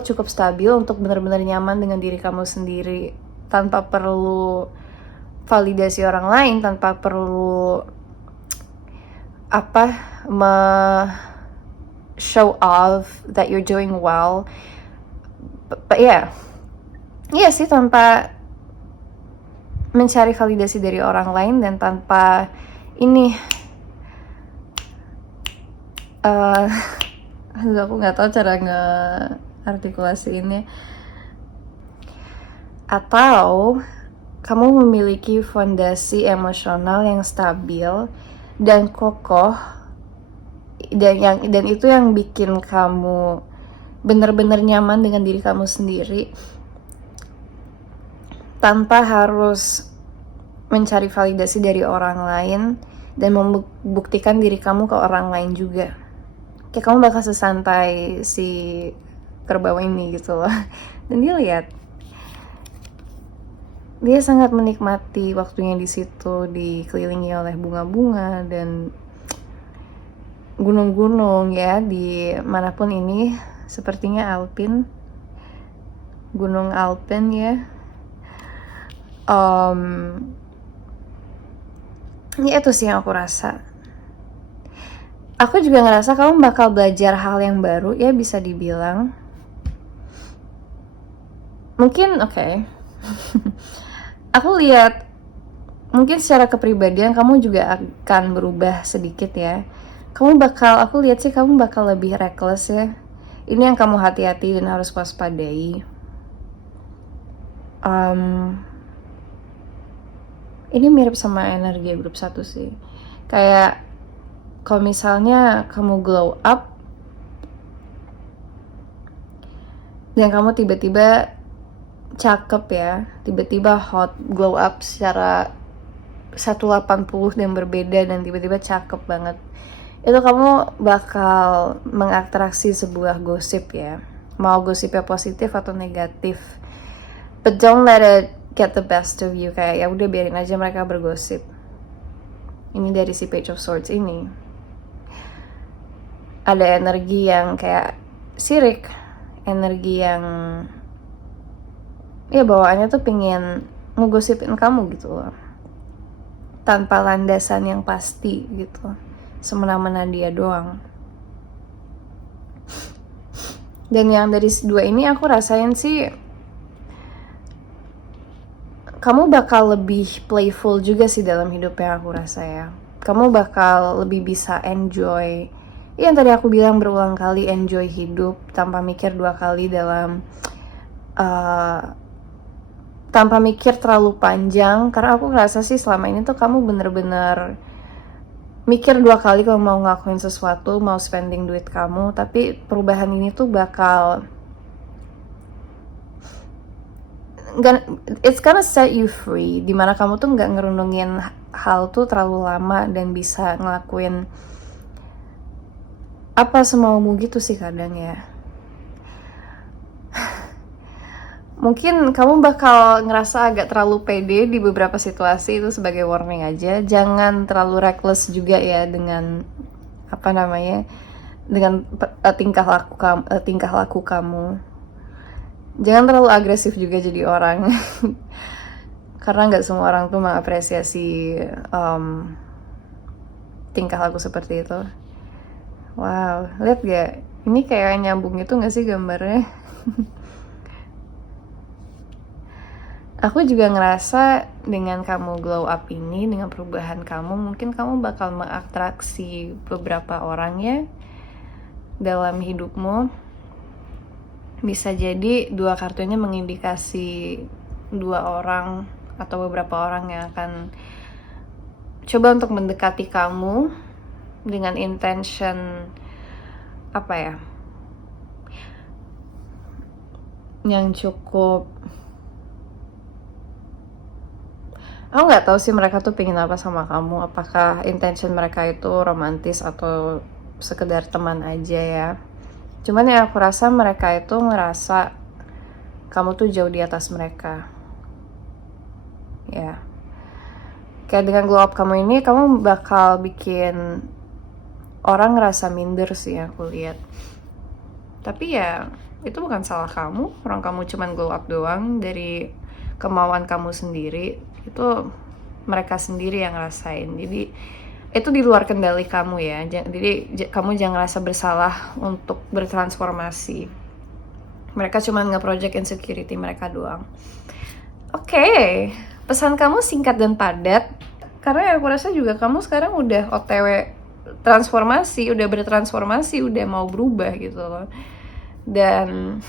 cukup stabil untuk bener-bener nyaman dengan diri kamu sendiri, tanpa perlu validasi orang lain, tanpa perlu show off that you're doing well. But yeah sih, tanpa mencari validasi dari orang lain, dan tanpa ini aku nggak tahu cara nge-artikulasiinnya. Atau kamu memiliki fondasi emosional yang stabil dan kokoh, dan itu yang bikin kamu bener-bener nyaman dengan diri kamu sendiri, tanpa harus mencari validasi dari orang lain dan membuktikan diri kamu ke orang lain juga. Kayak kamu bakal sesantai si kerbau ini gitu loh. Dan dia sangat menikmati waktunya di situ, dikelilingi oleh bunga-bunga dan gunung-gunung ya, di manapun ini. Sepertinya Gunung Alpen ya. Itu sih yang aku rasa. Aku juga ngerasa kamu bakal belajar hal yang baru ya, bisa dibilang. Mungkin aku lihat mungkin secara kepribadian kamu juga akan berubah sedikit ya. Aku lihat sih kamu bakal lebih reckless ya. Ini yang kamu hati-hati dan harus waspadai. Ini mirip sama energi grup 1 sih. Kayak kalau misalnya kamu glow up dan kamu tiba-tiba cakep ya, tiba-tiba hot, glow up secara 180 dan berbeda, dan tiba-tiba cakep banget, itu kamu bakal mengatraksi sebuah gosip ya, mau gosipnya positif atau negatif. But don't let it get the best of you. Kayak ya udah, biarin aja mereka bergosip. Ini dari si Page of Swords ini ada energi yang kayak sirik, energi yang bawaannya tuh pengen ngegosipin kamu gitu loh, tanpa landasan yang pasti gitu, semena-mena dia doang. Dan yang dari dua ini aku rasain sih, kamu bakal lebih playful juga sih dalam hidupnya, aku rasa ya. Kamu bakal lebih bisa enjoy, yang tadi aku bilang berulang kali, enjoy hidup tanpa mikir dua kali tanpa mikir terlalu panjang. Karena aku ngerasa sih selama ini tuh kamu bener-bener mikir dua kali kalau mau ngelakuin sesuatu, mau spending duit kamu. Tapi perubahan ini tuh it's gonna set you free, dimana kamu tuh nggak ngerundungin hal tuh terlalu lama dan bisa ngelakuin apa semaumu gitu sih kadang ya. Mungkin kamu bakal ngerasa agak terlalu pede di beberapa situasi, itu sebagai warning aja. Jangan terlalu reckless juga ya dengan dengan tingkah laku kamu. Jangan terlalu agresif juga jadi orang. Karena nggak semua orang tuh mengapresiasi tingkah laku seperti itu. Wow, lihat gak? Ini kayak nyambung itu nggak sih gambarnya? Aku juga ngerasa dengan kamu glow up ini, dengan perubahan kamu, mungkin kamu bakal mengatraksi beberapa orang ya dalam hidupmu. Bisa jadi dua kartu ini mengindikasi dua orang atau beberapa orang yang akan coba untuk mendekati kamu dengan intention yang cukup. Aku nggak tahu sih mereka tuh pengen apa sama kamu. Apakah intention mereka itu romantis atau sekedar teman aja ya. Cuman ya aku rasa mereka itu ngerasa kamu tuh jauh di atas mereka. Ya. Kayak dengan glow up kamu ini, kamu bakal bikin orang ngerasa minder sih, aku lihat. Tapi ya itu bukan salah kamu. Orang kamu cuman glow up doang dari kemauan kamu sendiri. Itu mereka sendiri yang ngerasain. Jadi itu di luar kendali kamu ya. Jadi kamu jangan ngerasa bersalah untuk bertransformasi. Mereka cuma nge-project insecurity mereka doang. Oke, pesan kamu singkat dan padat. Karena aku rasa juga kamu sekarang udah OTW transformasi, udah bertransformasi, udah mau berubah gitu loh. Dan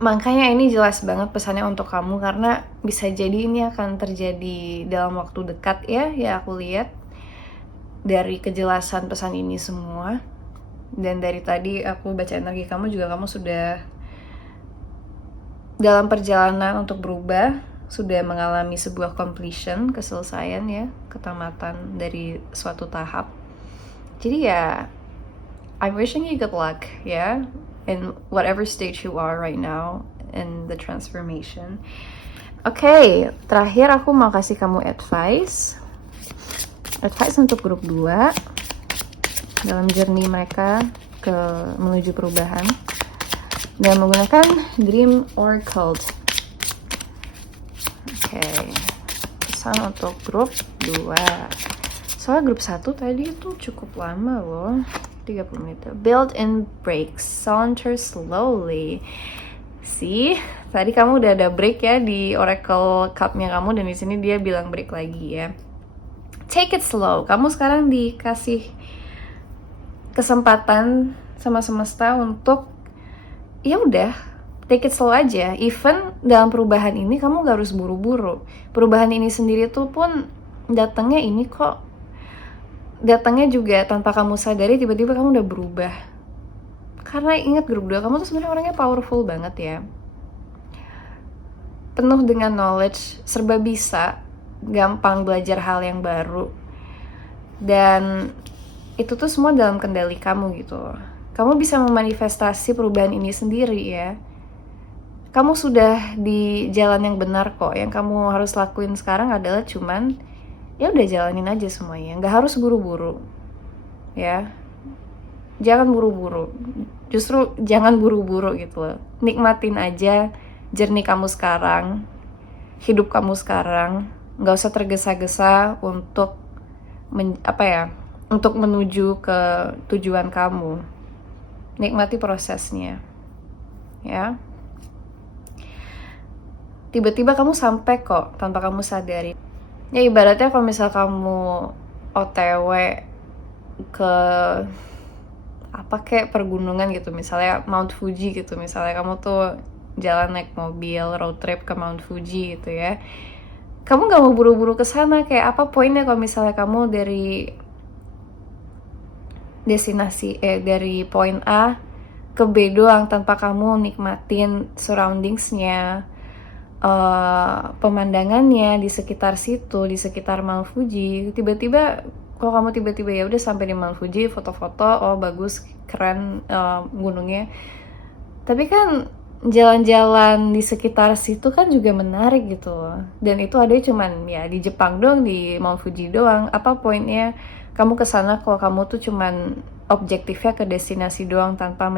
makanya ini jelas banget pesannya untuk kamu, karena bisa jadi ini akan terjadi dalam waktu dekat ya aku lihat dari kejelasan pesan ini semua. Dan dari tadi aku baca energi kamu juga, kamu sudah dalam perjalanan untuk berubah, sudah mengalami sebuah completion, keselesaian ya, ketamatan dari suatu tahap. Jadi ya, I'm wishing you good luck ya, in whatever stage you are right now in the transformation. Oke, terakhir aku mau kasih kamu advice untuk grup 2 dalam journey mereka menuju perubahan dan menggunakan Dream Oracle. Oke, pesan untuk grup 2. Soalnya grup 1 tadi itu cukup lama loh, 30 menit. Build and break, saunter slowly. See, tadi kamu udah ada break ya di Oracle Cup-nya kamu, dan di sini dia bilang break lagi ya. Take it slow. Kamu sekarang dikasih kesempatan sama semesta untuk ya udah, take it slow aja. Even dalam perubahan ini kamu gak harus buru-buru. Perubahan ini sendiri tuh pun datangnya juga tanpa kamu sadari, tiba-tiba kamu udah berubah. Karena ingat grup 2 kamu tuh sebenarnya orangnya powerful banget ya. Penuh dengan knowledge, serba bisa, gampang belajar hal yang baru. Dan itu tuh semua dalam kendali kamu gitu. Kamu bisa memanifestasi perubahan ini sendiri ya. Kamu sudah di jalan yang benar kok. Yang kamu harus lakuin sekarang adalah cuman ya udah jalanin aja semuanya. Nggak harus buru-buru ya. Jangan buru-buru. Justru jangan buru-buru gitu loh. Nikmatin aja journey kamu sekarang. hidup kamu sekarang. Nggak usah tergesa-gesa untuk untuk menuju ke tujuan kamu. Nikmati prosesnya, ya. Tiba-tiba kamu sampai kok tanpa kamu sadari. Ya ibaratnya kalau misal kamu OTW ke kayak pergunungan gitu, misalnya Mount Fuji gitu, misalnya kamu tuh jalan naik mobil road trip ke Mount Fuji gitu ya. Kamu nggak mau buru-buru ke sana, kayak apa poinnya kalau misalnya kamu dari dari poin A ke B doang tanpa kamu nikmatin surroundingsnya, pemandangannya di sekitar situ, di sekitar Mount Fuji. Tiba-tiba kalau kamu tiba-tiba ya udah sampai di Mount Fuji, foto-foto, oh bagus, keren gunungnya. Tapi kan jalan-jalan di sekitar situ kan juga menarik gitu loh. Dan itu ada cuman ya di Jepang doang, di Mount Fuji doang. Apa poinnya kamu kesana kalau kamu tuh cuman objektifnya ke destinasi doang tanpa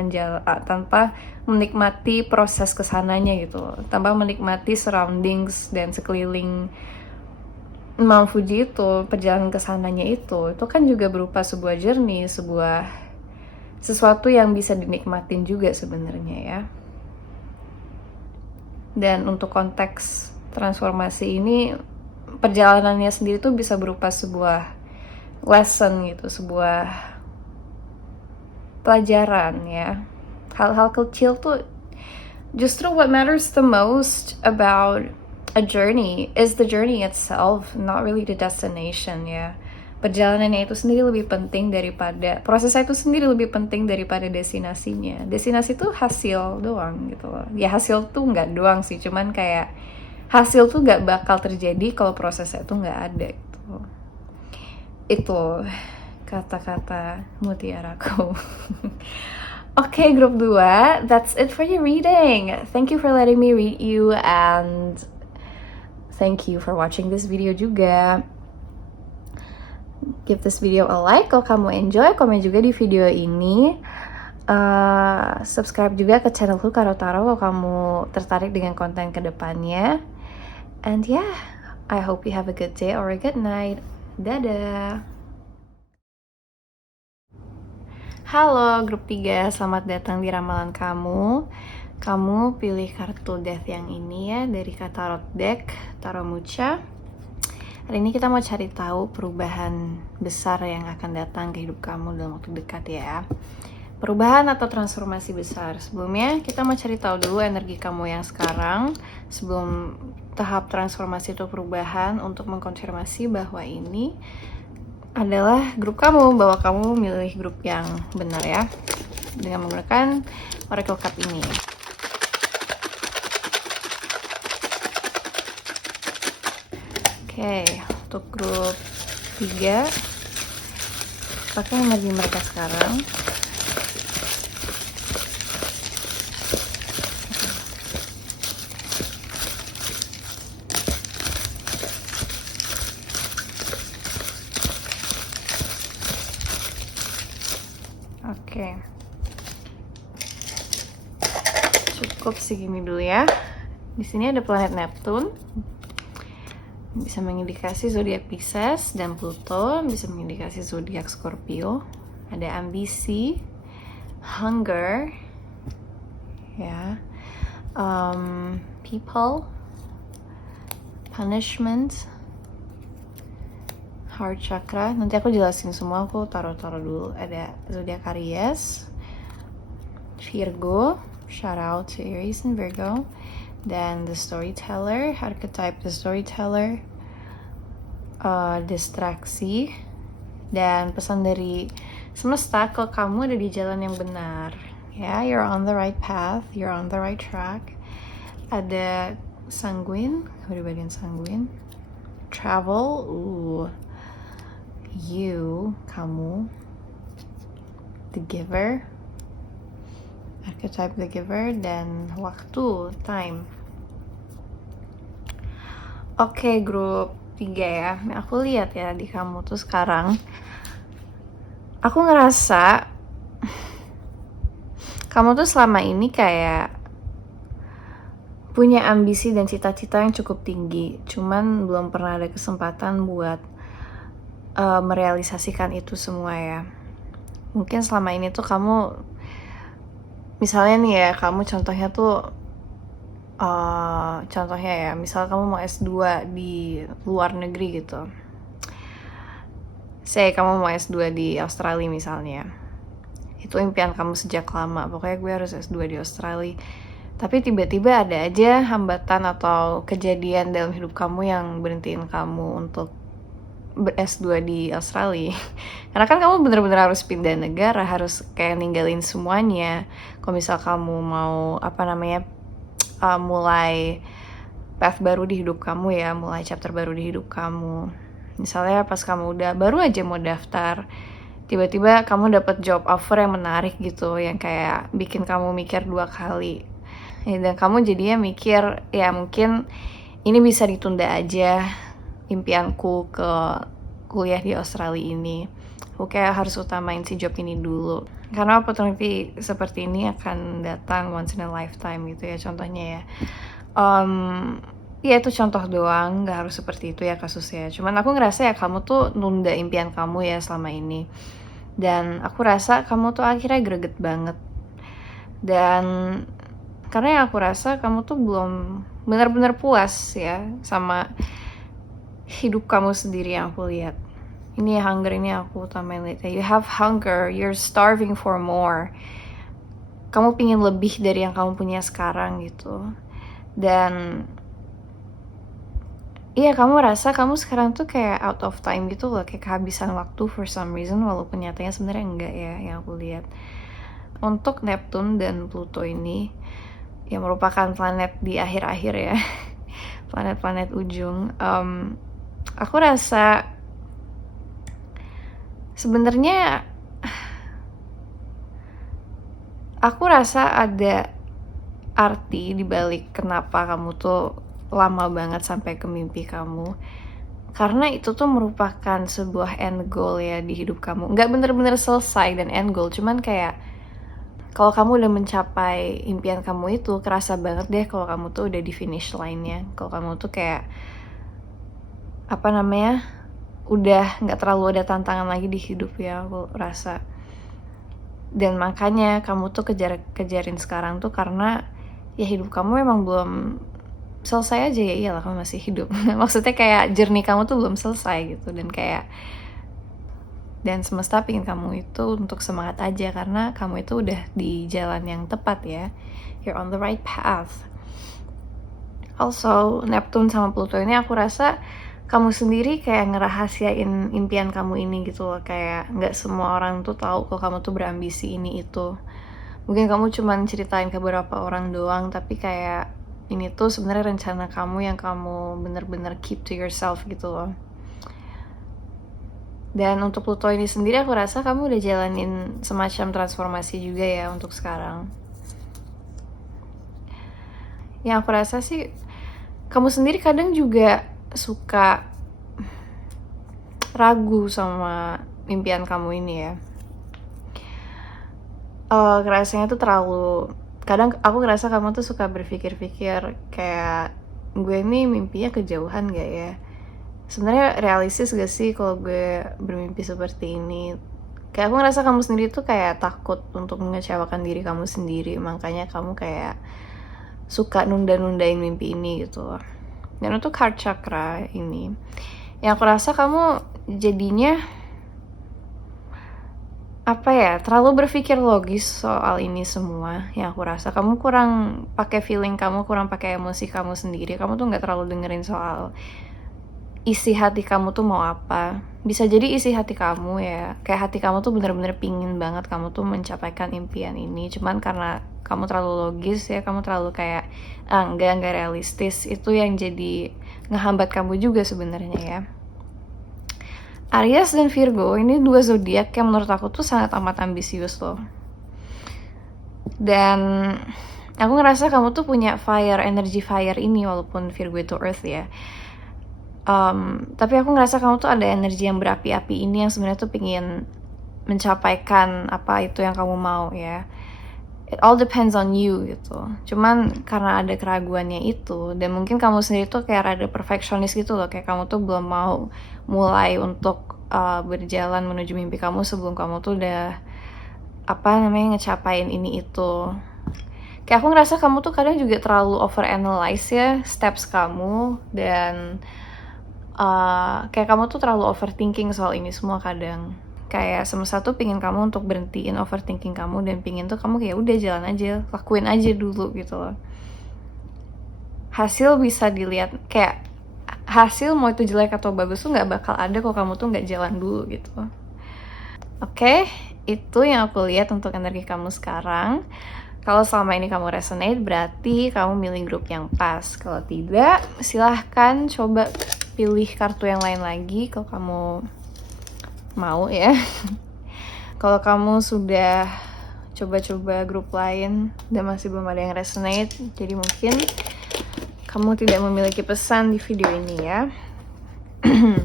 menikmati proses kesananya gitu loh. Tanpa menikmati surroundings dan sekeliling Mount Fuji itu, perjalanan kesananya itu kan juga berupa sebuah journey, sesuatu yang bisa dinikmatin juga sebenarnya ya. Dan untuk konteks transformasi ini, perjalanannya sendiri tuh bisa berupa sebuah lesson gitu, sebuah pelajaran ya. Hal-hal kecil tuh justru what matters the most about a journey is the journey itself, not really the destination ya. Perjalanannya itu sendiri lebih penting daripada, prosesnya itu sendiri lebih penting daripada destinasinya. Destinasi itu hasil doang gitu loh. Ya hasil tuh nggak doang sih, cuman kayak hasil tuh nggak bakal terjadi kalau prosesnya tuh nggak ada gitu. Itu kata-kata mutiaraku. Oke, grup 2, that's it for your reading. Thank you for letting me read you, and thank you for watching this video juga. Give this video a like kalau kamu enjoy, komen juga di video ini. Subscribe juga ke channelku Karotaro kalau kamu tertarik dengan konten kedepannya. And yeah, I hope you have a good day or a good night. Dadah! Halo grup 3, selamat datang di ramalan kamu. Kamu pilih kartu Death yang ini ya, dari Tarot Deck Taromucha. Hari ini kita mau cari tahu perubahan besar yang akan datang ke hidup kamu dalam waktu dekat ya. Perubahan atau transformasi besar. Sebelumnya kita mau cari tahu dulu energi kamu yang sekarang sebelum tahap transformasi atau perubahan, untuk mengkonfirmasi bahwa ini adalah grup kamu, bahwa kamu milih grup yang benar ya, dengan menggunakan Oracle Card ini. Oke, untuk grup 3 pakai energi mereka sekarang. Oke. Cukup segini dulu ya. Di sini ada planet Neptune. Bisa mengindikasi zodiak Pisces, dan Pluto bisa mengindikasi zodiak Scorpio. Ada ambisi, hunger, ya, people, punishment, heart chakra. Nanti aku jelasin semua, aku taruh dulu. Ada zodiak Aries, Virgo, shout out to Aries and Virgo. Dan the storyteller, archetype the storyteller, distraksi, dan pesan dari semesta kalau kamu ada di jalan yang benar ya, you're on the right path, you're on the right track. Ada sanguine, kepribadian sanguine, travel, kamu, the giver, archetype the giver, dan waktu, time. Oke, grup 3 ya. Nah, aku lihat ya di kamu tuh sekarang, aku ngerasa kamu tuh selama ini kayak punya ambisi dan cita-cita yang cukup tinggi, cuman belum pernah ada kesempatan buat merealisasikan itu semua ya. Mungkin selama ini tuh kamu, misalnya nih ya, kamu contohnya tuh, contohnya ya, misal kamu mau S2 di luar negeri gitu. Kamu mau S2 di Australia misalnya. Itu impian kamu sejak lama, pokoknya gue harus S2 di Australia. Tapi tiba-tiba ada aja hambatan atau kejadian dalam hidup kamu yang berhentiin kamu untuk S2 di Australia. Karena kan kamu bener-bener harus pindah negara, harus kayak ninggalin semuanya. Kalau misal kamu mau mulai path baru di hidup kamu ya, mulai chapter baru di hidup kamu. Misalnya pas kamu udah baru aja mau daftar, tiba-tiba kamu dapat job offer yang menarik gitu, yang kayak bikin kamu mikir 2 kali. Dan kamu jadinya mikir, ya mungkin ini bisa ditunda aja impianku ke kuliah di Australia ini. Aku kayak harus utamain si job ini dulu. Karena opportunity seperti ini akan datang once in a lifetime gitu ya, contohnya ya. Ya itu contoh doang, gak harus seperti itu ya kasusnya. Cuman aku ngerasa ya kamu tuh nunda impian kamu ya selama ini. Dan aku rasa kamu tuh akhirnya greget banget. Dan karena yang aku rasa kamu tuh belum benar-benar puas ya sama hidup kamu sendiri yang aku lihat. Ini hunger ini aku utamain lihat. You have hunger, you're starving for more. Kamu pingin lebih dari yang kamu punya sekarang gitu. Dan iya, kamu rasa kamu sekarang tuh kayak out of time gitu loh, kayak kehabisan waktu for some reason, walaupun nyatanya sebenarnya enggak ya yang aku lihat. Untuk Neptune dan Pluto ini, yang merupakan planet di akhir-akhir ya, planet-planet ujung, aku rasa sebenarnya ada arti dibalik kenapa kamu tuh lama banget sampai ke mimpi kamu. Karena itu tuh merupakan sebuah end goal ya di hidup kamu. Nggak bener-bener selesai dan end goal, cuman kayak kalau kamu udah mencapai impian kamu itu, kerasa banget deh kalau kamu tuh udah di finish line-nya. Kalau kamu tuh kayak udah nggak terlalu ada tantangan lagi di hidup ya, aku rasa. Dan makanya kamu tuh kejarin sekarang tuh karena ya hidup kamu emang belum selesai aja ya, iyalah kamu masih hidup. Maksudnya kayak journey kamu tuh belum selesai gitu, dan semesta pingin kamu itu untuk semangat aja karena kamu itu udah di jalan yang tepat ya. You're on the right path. Also, Neptune sama Pluto ini aku rasa kamu sendiri kayak ngerahasiain impian kamu ini gitu loh. Kayak nggak semua orang tuh tahu kalau kamu tuh berambisi ini itu. Mungkin kamu cuman ceritain ke beberapa orang doang, tapi kayak ini tuh sebenarnya rencana kamu yang kamu bener-bener keep to yourself gitu loh. Dan untuk Pluto ini sendiri aku rasa kamu udah jalanin semacam transformasi juga ya untuk sekarang. Yang aku rasa sih kamu sendiri kadang juga suka ragu sama impian kamu ini ya. Rasanya tuh kadang aku ngerasa kamu tuh suka berpikir-pikir kayak gue ini mimpinya kejauhan gak ya? Sebenarnya realistis gak sih kalau gue bermimpi seperti ini? Kayak aku ngerasa kamu sendiri tuh kayak takut untuk mengecewakan diri kamu sendiri, makanya kamu kayak suka nunda-nundain mimpi ini gitu. Dan untuk heart chakra ini, yang aku rasa kamu jadinya terlalu berpikir logis soal ini semua. Yang aku rasa kamu kurang pakai feeling kamu, kurang pakai emosi kamu sendiri. Kamu tuh nggak terlalu dengerin soal isi hati kamu tuh mau apa. Bisa jadi isi hati kamu ya, kayak hati kamu tuh bener-bener pingin banget kamu tuh mencapaikan impian ini. Cuman karena kamu terlalu logis ya, kamu terlalu kayak enggak realistis. Itu yang jadi ngehambat kamu juga sebenarnya ya. Aries dan Virgo ini 2 zodiak yang menurut aku tuh sangat amat ambisius loh. Dan aku ngerasa kamu tuh punya energy fire ini, walaupun Virgo itu earth ya. Tapi aku ngerasa kamu tuh ada energi yang berapi-api ini yang sebenarnya tuh pingin mencapaikan apa itu yang kamu mau ya. it all depends on you gitu. Cuman karena ada keraguannya itu, dan mungkin kamu sendiri tuh kayak rada perfeksionis gitu loh, kayak kamu tuh belum mau mulai untuk berjalan menuju mimpi kamu sebelum kamu tuh udah ngecapain ini itu. Kayak aku ngerasa kamu tuh kadang juga terlalu overanalyze ya steps kamu, dan kayak kamu tuh terlalu overthinking soal ini semua kadang. Kayak semesta tuh pingin kamu untuk berhentiin overthinking kamu, dan pingin tuh kamu kayak udah jalan aja, lakuin aja dulu gitu loh. Hasil bisa dilihat, kayak hasil mau itu jelek atau bagus tuh nggak bakal ada kalau kamu tuh nggak jalan dulu gitu. Oke, itu yang aku lihat untuk energi kamu sekarang. Kalau selama ini kamu resonate, berarti kamu milih grup yang pas. Kalau tidak, silahkan coba pilih kartu yang lain lagi kalau kamu mau ya. Kalau kamu sudah coba-coba grup lain dan masih belum ada yang resonate, jadi mungkin kamu tidak memiliki pesan di video ini ya.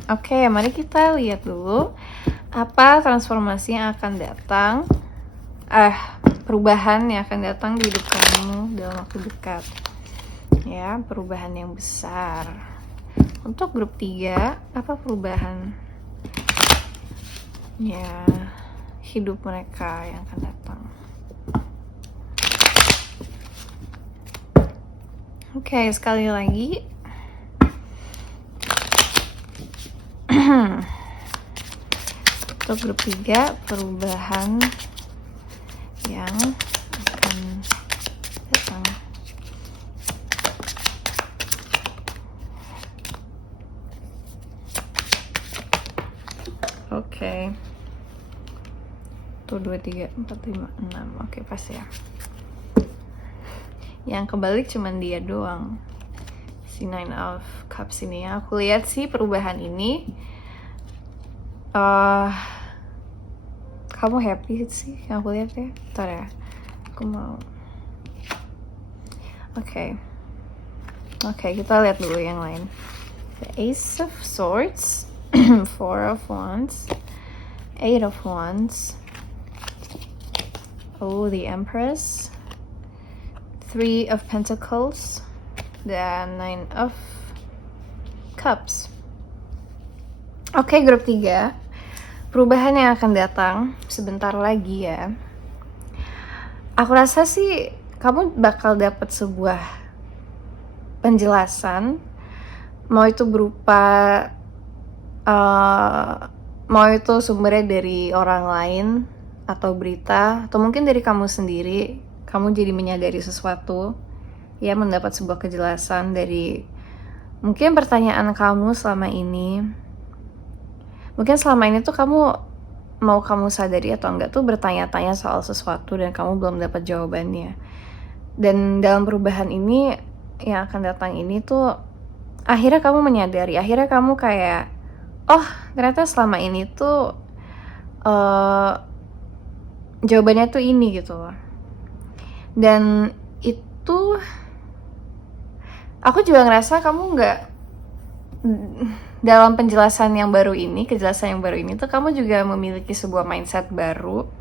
Oke, mari kita lihat dulu apa transformasi yang akan datang, perubahan yang akan datang di hidup kamu dalam waktu dekat. Ya, perubahan yang besar. Untuk grup 3, apa perubahan ya hidup mereka yang akan datang? Oke, sekali lagi. Untuk grup 3, perubahan yang akan datang. Oke. 1, 2, 3, 4, 5, 6. Oke, pas ya. Yang kebalik cuman dia doang. Si 9 of Cups ini ya. Aku lihat sih perubahan ini. Kamu happy sih yang aku lihat ya. Bentar ya. Aku mau. Oke, kita lihat dulu yang lain. The Ace of Swords, 4 of Wands, 8 of Wands. Oh, the Empress, 3 of Pentacles, dan 9 of Cups. Oke, grup 3. Perubahan yang akan datang sebentar lagi ya. Aku rasa sih kamu bakal dapat sebuah penjelasan, mau itu berupa mau itu sumbernya dari orang lain atau berita, atau mungkin dari kamu sendiri. Kamu jadi menyadari sesuatu ya, mendapat sebuah kejelasan dari mungkin pertanyaan kamu selama ini. Mungkin selama ini tuh kamu sadari atau enggak tuh bertanya-tanya soal sesuatu dan kamu belum dapat jawabannya. Dan dalam perubahan ini yang akan datang ini tuh akhirnya kamu menyadari, akhirnya kamu kayak, oh ternyata selama ini tuh jawabannya tuh ini gitu loh. Dan itu aku juga ngerasa kamu nggak, dalam kejelasan yang baru ini tuh kamu juga memiliki sebuah mindset baru,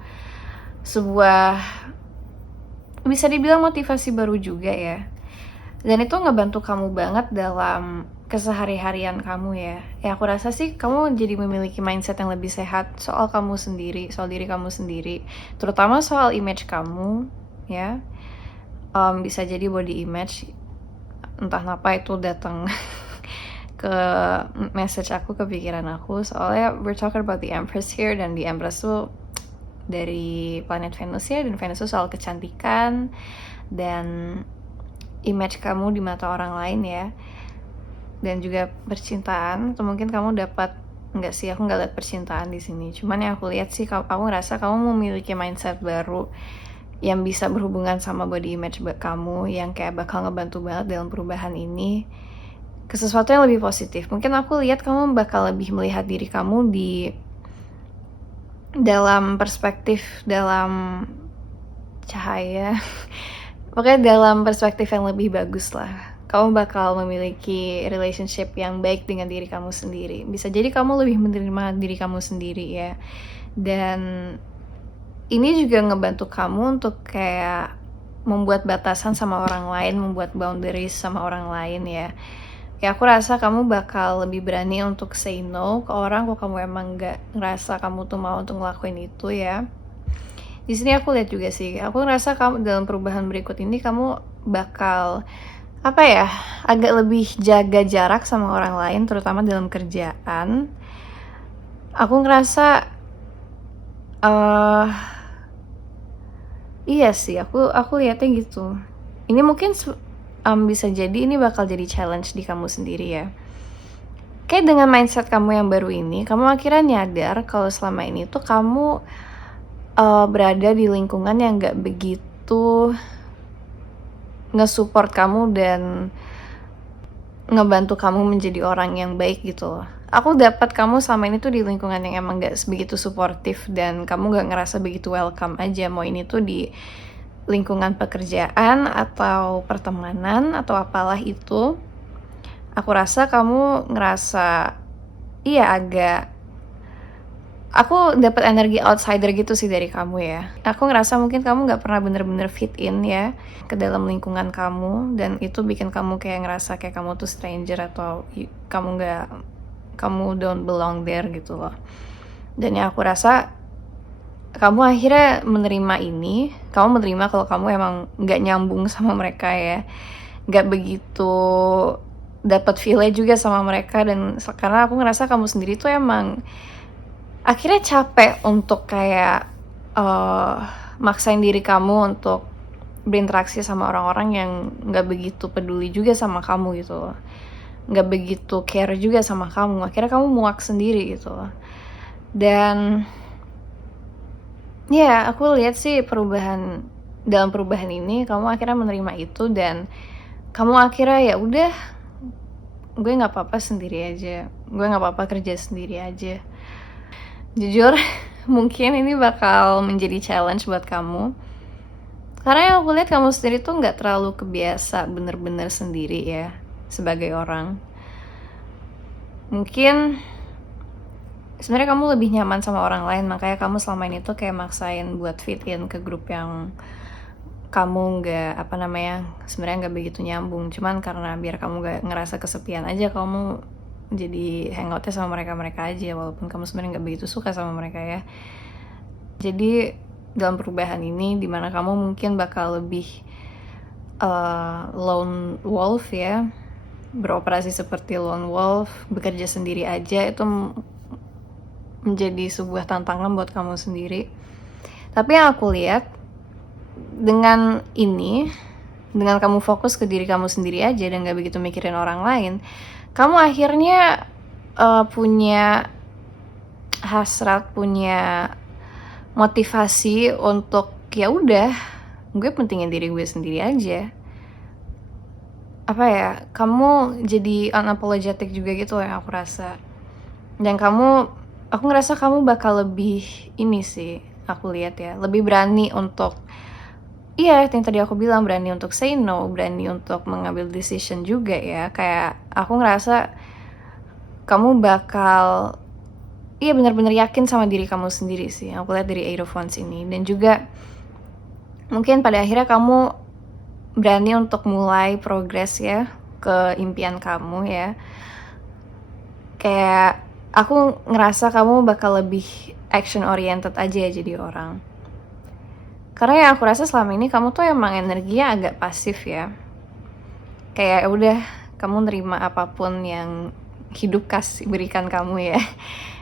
sebuah bisa dibilang motivasi baru juga ya. Dan itu ngebantu kamu banget dalam kesehari-harian kamu ya. Ya aku rasa sih kamu jadi memiliki mindset yang lebih sehat soal kamu sendiri, soal diri kamu sendiri, terutama soal image kamu ya. Bisa jadi body image, entah kenapa itu datang ke message aku, ke pikiran aku, soalnya we're talking about the Empress here, dan the Empress tuh dari planet Venus ya, dan Venus tuh soal kecantikan dan image kamu di mata orang lain ya, dan juga percintaan. Atau mungkin kamu dapat, enggak sih, aku nggak lihat percintaan di sini, cuman yang aku lihat sih kamu ngerasa kamu memiliki mindset baru yang bisa berhubungan sama body image kamu, yang kayak bakal ngebantu banget dalam perubahan ini ke sesuatu yang lebih positif. Mungkin aku lihat kamu bakal lebih melihat diri kamu di dalam perspektif, dalam cahaya pokoknya dalam perspektif yang lebih bagus lah. Kamu bakal memiliki relationship yang baik dengan diri kamu sendiri. Bisa jadi kamu lebih menerima diri kamu sendiri ya. Dan ini juga ngebantu kamu untuk kayak membuat batasan sama orang lain, membuat boundaries sama orang lain ya. Ya aku rasa kamu bakal lebih berani untuk say no ke orang kalau kamu emang nggak ngerasa kamu tuh mau untuk ngelakuin itu ya. Di sini aku lihat juga sih, aku ngerasa kamu dalam perubahan berikut ini kamu bakal apa ya, agak lebih jaga jarak sama orang lain terutama dalam kerjaan. Aku ngerasa eh iya sih, aku lihatnya gitu. Ini mungkin bisa jadi ini bakal jadi challenge di kamu sendiri ya. Kayak dengan mindset kamu yang baru ini, kamu akhirnya nyadar kalau selama ini tuh kamu berada di lingkungan yang nggak begitu nge-support kamu dan ngebantu kamu menjadi orang yang baik gitu loh. Aku dapat kamu selama ini tuh di lingkungan yang emang gak begitu suportif dan kamu gak ngerasa begitu welcome aja. Mau ini tuh di lingkungan pekerjaan atau pertemanan atau apalah itu. Aku rasa kamu ngerasa iya agak aku dapat energi outsider gitu sih dari kamu ya. Aku ngerasa mungkin kamu nggak pernah bener-bener fit in ya ke dalam lingkungan kamu dan itu bikin kamu kayak ngerasa kayak kamu tuh stranger atau kamu don't belong there gitu loh. Dan ya aku rasa kamu akhirnya menerima ini, kamu menerima kalau kamu emang nggak nyambung sama mereka ya, nggak begitu dapat feel-nya juga sama mereka dan karena aku ngerasa kamu sendiri tuh emang akhirnya capek untuk kayak maksain diri kamu untuk berinteraksi sama orang-orang yang nggak begitu peduli juga sama kamu gitu loh, nggak begitu care juga sama kamu. Akhirnya kamu muak sendiri gitu loh. Dan ya aku lihat sih dalam perubahan ini kamu akhirnya menerima itu dan kamu akhirnya ya udah, gue nggak apa-apa sendiri aja, gue nggak apa-apa kerja sendiri aja. Jujur, mungkin ini bakal menjadi challenge buat kamu. Karena yang aku lihat kamu sendiri tuh nggak terlalu kebiasa bener-bener sendiri ya, sebagai orang. Mungkin sebenarnya kamu lebih nyaman sama orang lain, makanya kamu selama ini tuh kayak maksain buat fit in ke grup yang kamu sebenarnya nggak begitu nyambung. Cuman karena biar kamu gak ngerasa kesepian aja, kamu jadi hangoutnya sama mereka aja walaupun kamu sebenarnya nggak begitu suka sama mereka ya. Jadi dalam perubahan ini dimana kamu mungkin bakal lebih lone wolf ya, beroperasi seperti lone wolf, bekerja sendiri aja, itu menjadi sebuah tantangan buat kamu sendiri. Tapi yang aku lihat dengan kamu fokus ke diri kamu sendiri aja dan gak begitu mikirin orang lain, kamu akhirnya punya hasrat, punya motivasi untuk ya udah, gue pentingin diri gue sendiri aja. Apa ya, kamu jadi unapologetic juga gitu yang aku rasa. Dan aku ngerasa kamu bakal lebih ini sih, aku lihat ya, lebih berani untuk yang tadi aku bilang, berani untuk say no, berani untuk mengambil decision juga ya. Kayak aku ngerasa kamu bakal benar-benar yakin sama diri kamu sendiri sih. Aku lihat dari Eight of Wands ini. Dan juga mungkin pada akhirnya kamu berani untuk mulai progress ya ke impian kamu ya. Kayak aku ngerasa kamu bakal lebih action oriented aja ya jadi orang. Karena yang aku rasa selama ini kamu tuh emang energinya agak pasif ya. Kayak udah, kamu nerima apapun yang hidup berikan kamu ya.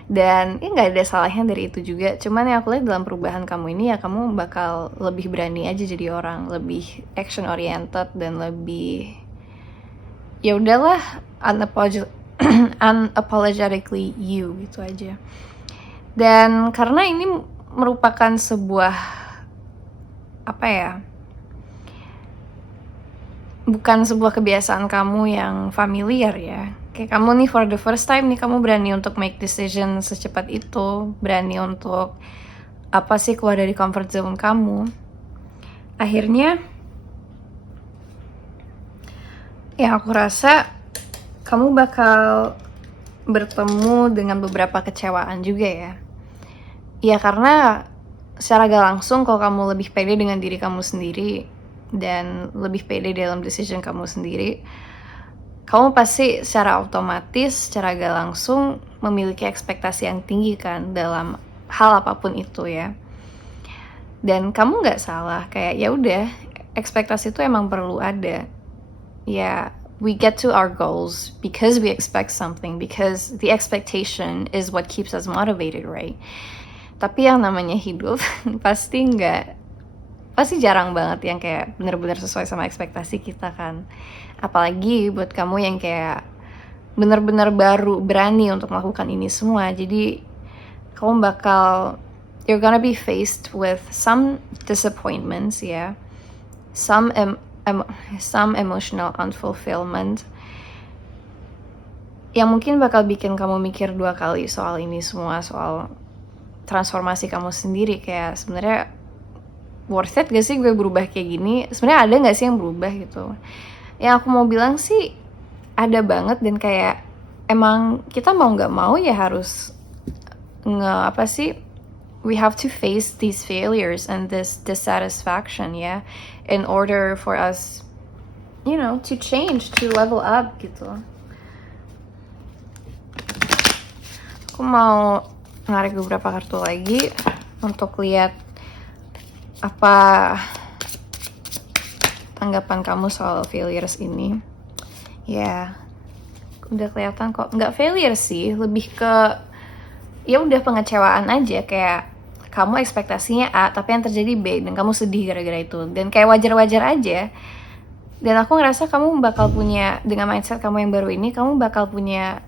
Dan gak ada salahnya dari itu juga. Cuman yang aku lihat dalam perubahan kamu ini ya, kamu bakal lebih berani aja jadi orang, lebih action oriented dan lebih ya udahlah, unapologetically you gitu aja. Dan karena ini merupakan sebuah bukan sebuah kebiasaan kamu yang familiar ya. Kayak kamu nih for the first time nih, kamu berani untuk make decision secepat itu, berani untuk keluar dari comfort zone kamu. Akhirnya ya aku rasa kamu bakal bertemu dengan beberapa kecewaan juga ya. Ya karena secara gak langsung kalau kamu lebih pede dengan diri kamu sendiri dan lebih pede dalam decision kamu sendiri, kamu pasti secara otomatis, secara gak langsung memiliki ekspektasi yang tinggi kan dalam hal apapun itu ya. Dan kamu nggak salah, kayak ya udah, ekspektasi itu emang perlu ada. Ya, we get to our goals because we expect something, because the expectation is what keeps us motivated, right? Tapi yang namanya hidup pasti jarang banget yang kayak bener-bener sesuai sama ekspektasi kita kan. Apalagi buat kamu yang kayak bener-bener baru berani untuk melakukan ini semua. Jadi kamu you're gonna be faced with some disappointments ya, some emotional unfulfillment yang mungkin bakal bikin kamu mikir 2 kali soal ini semua, soal transformasi kamu sendiri. Kayak sebenarnya worth it gak sih gue berubah kayak gini? Sebenarnya ada gak sih yang berubah gitu? Yang aku mau bilang sih ada banget, dan kayak emang kita mau gak mau ya harus we have to face these failures and this dissatisfaction ya, in order for us, to change, to level up gitu. Aku mau narik beberapa kartu lagi untuk lihat apa tanggapan kamu soal failures ini. Ya, udah kelihatan kok. Nggak failure sih, lebih ke ya udah pengecewaan aja. Kayak kamu ekspektasinya A, tapi yang terjadi B, dan kamu sedih gara-gara itu. Dan kayak wajar-wajar aja. Dan aku ngerasa kamu bakal punya, dengan mindset kamu yang baru ini, kamu bakal punya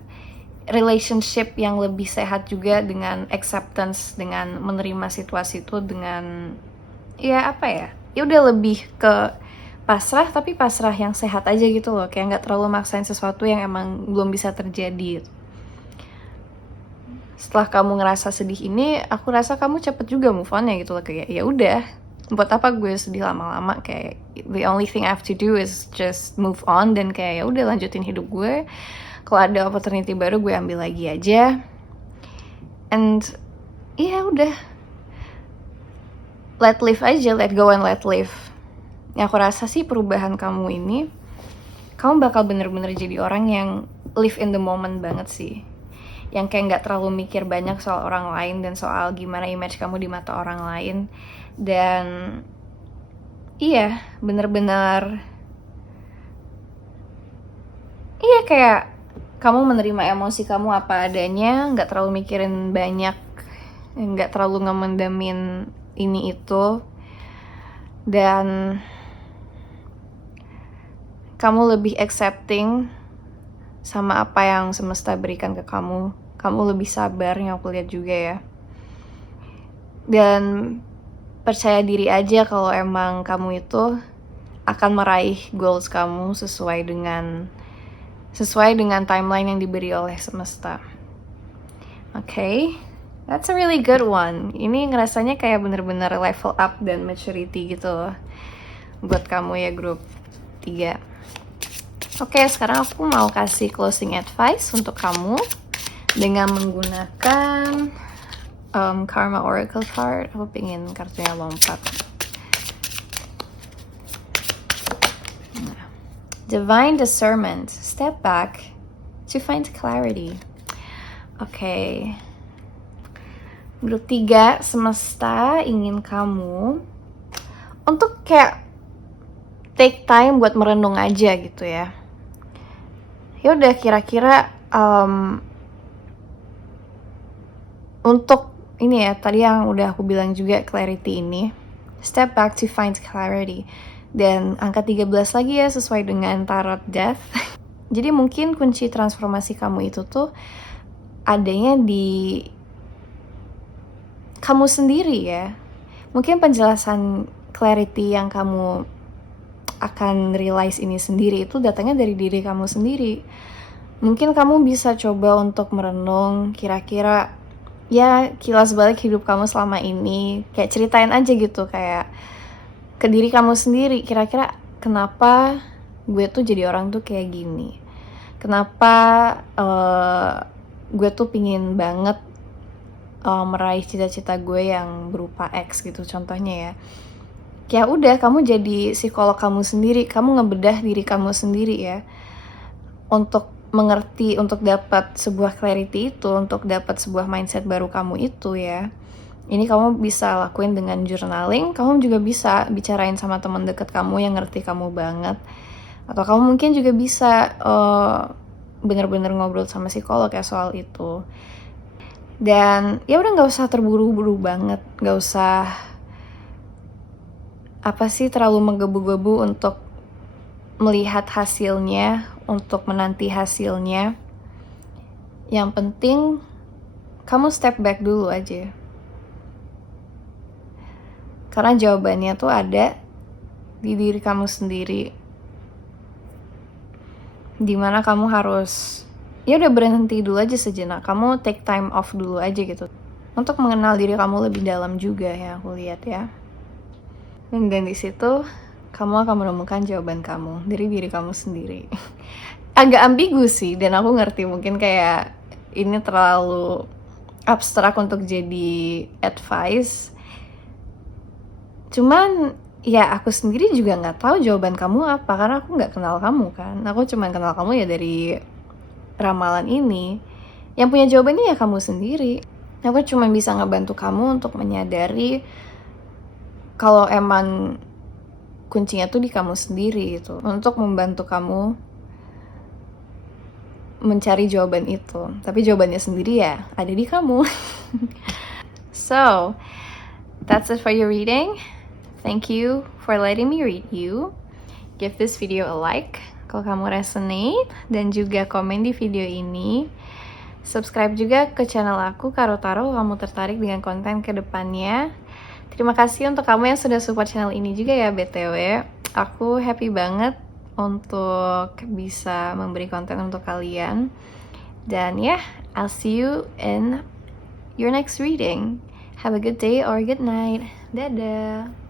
relationship yang lebih sehat juga, dengan acceptance, dengan menerima situasi itu, dengan ya udah lebih ke pasrah, tapi pasrah yang sehat aja gitu loh. Kayak nggak terlalu maksain sesuatu yang emang belum bisa terjadi. Setelah kamu ngerasa sedih ini, aku rasa kamu cepet juga move on ya gitu loh. Kayak ya udah, buat apa gue sedih lama-lama? Kayak the only thing I have to do is just move on, dan kayak ya udah lanjutin hidup gue. Kalau ada opportunity baru gue ambil lagi aja. And ya udah, let live aja, let go and let live. Yang aku rasa sih perubahan kamu ini, kamu bakal bener-bener jadi orang yang live in the moment banget sih. Yang kayak gak terlalu mikir banyak soal orang lain dan soal gimana image kamu di mata orang lain. Dan iya, bener-bener kayak kamu menerima emosi kamu apa adanya, gak terlalu mikirin banyak, gak terlalu ngemendamin ini itu. Dan kamu lebih accepting sama apa yang semesta berikan ke kamu. Kamu lebih sabar, yang aku lihat juga ya. Dan percaya diri aja kalau emang kamu itu akan meraih goals kamu sesuai dengan timeline yang diberi oleh semesta. Okay? That's a really good one. Ini ngerasanya kayak bener-bener level up dan maturity gitu buat kamu ya, grup 3. Oke, sekarang aku mau kasih closing advice untuk kamu dengan menggunakan Karma Oracle card. Aku pengen kartunya lompat. Divine discernment. Step back to find clarity. Oke. Grup 3, semesta ingin kamu untuk kayak take time buat merenung aja gitu ya. Ya udah, kira-kira untuk ini ya, tadi yang udah aku bilang juga, clarity ini. Step back to find clarity. Dan angka 13 lagi ya, sesuai dengan tarot death. Jadi mungkin kunci transformasi kamu itu tuh adanya di kamu sendiri ya. Mungkin penjelasan clarity yang kamu akan realize ini sendiri itu datangnya dari diri kamu sendiri. Mungkin kamu bisa coba untuk merenung, kira-kira ya kilas balik hidup kamu selama ini. Kayak ceritain aja gitu, kayak ke diri kamu sendiri, kira-kira kenapa gue tuh jadi orang tuh kayak gini, kenapa gue tuh pingin banget meraih cita-cita gue yang berupa X gitu contohnya ya. Ya udah, kamu jadi psikolog kamu sendiri, kamu ngebedah diri kamu sendiri ya. Untuk mengerti, untuk dapat sebuah clarity itu, untuk dapat sebuah mindset baru kamu itu ya. Ini kamu bisa lakuin dengan journaling, kamu juga bisa bicarain sama teman dekat kamu yang ngerti kamu banget. Atau kamu mungkin juga bisa bener-bener ngobrol sama psikolog ya soal itu. Dan ya udah, nggak usah terburu-buru banget, nggak usah terlalu menggebu-gebu untuk melihat hasilnya, untuk menanti hasilnya. Yang penting kamu step back dulu aja. Karena jawabannya tuh ada di diri kamu sendiri. Dimana kamu harus ya udah berhenti dulu aja sejenak. Kamu take time off dulu aja gitu. Untuk mengenal diri kamu lebih dalam juga ya, aku lihat ya. Dan di situ kamu akan menemukan jawaban kamu dari diri kamu sendiri. Agak ambigu sih, dan aku ngerti mungkin kayak ini terlalu abstrak untuk jadi advice. Cuman ya aku sendiri juga nggak tahu jawaban kamu apa, karena aku nggak kenal kamu kan. Aku cuma kenal kamu ya dari ramalan ini. Yang punya jawabannya ya kamu sendiri. Aku cuma bisa ngebantu kamu untuk menyadari kalau emang kuncinya tuh di kamu sendiri gitu, untuk membantu kamu mencari jawaban itu. Tapi jawabannya sendiri ya ada di kamu. So, that's it for your reading. Thank you for letting me read you. Give this video a like kalau kamu resonate, dan juga komen di video ini. Subscribe juga ke channel aku, Karo Taro, kalau kamu tertarik dengan konten kedepannya. Terima kasih untuk kamu yang sudah support channel ini juga ya, BTW. Aku happy banget untuk bisa memberi konten untuk kalian. Dan ya, I'll see you in your next reading. Have a good day or good night. Dadah.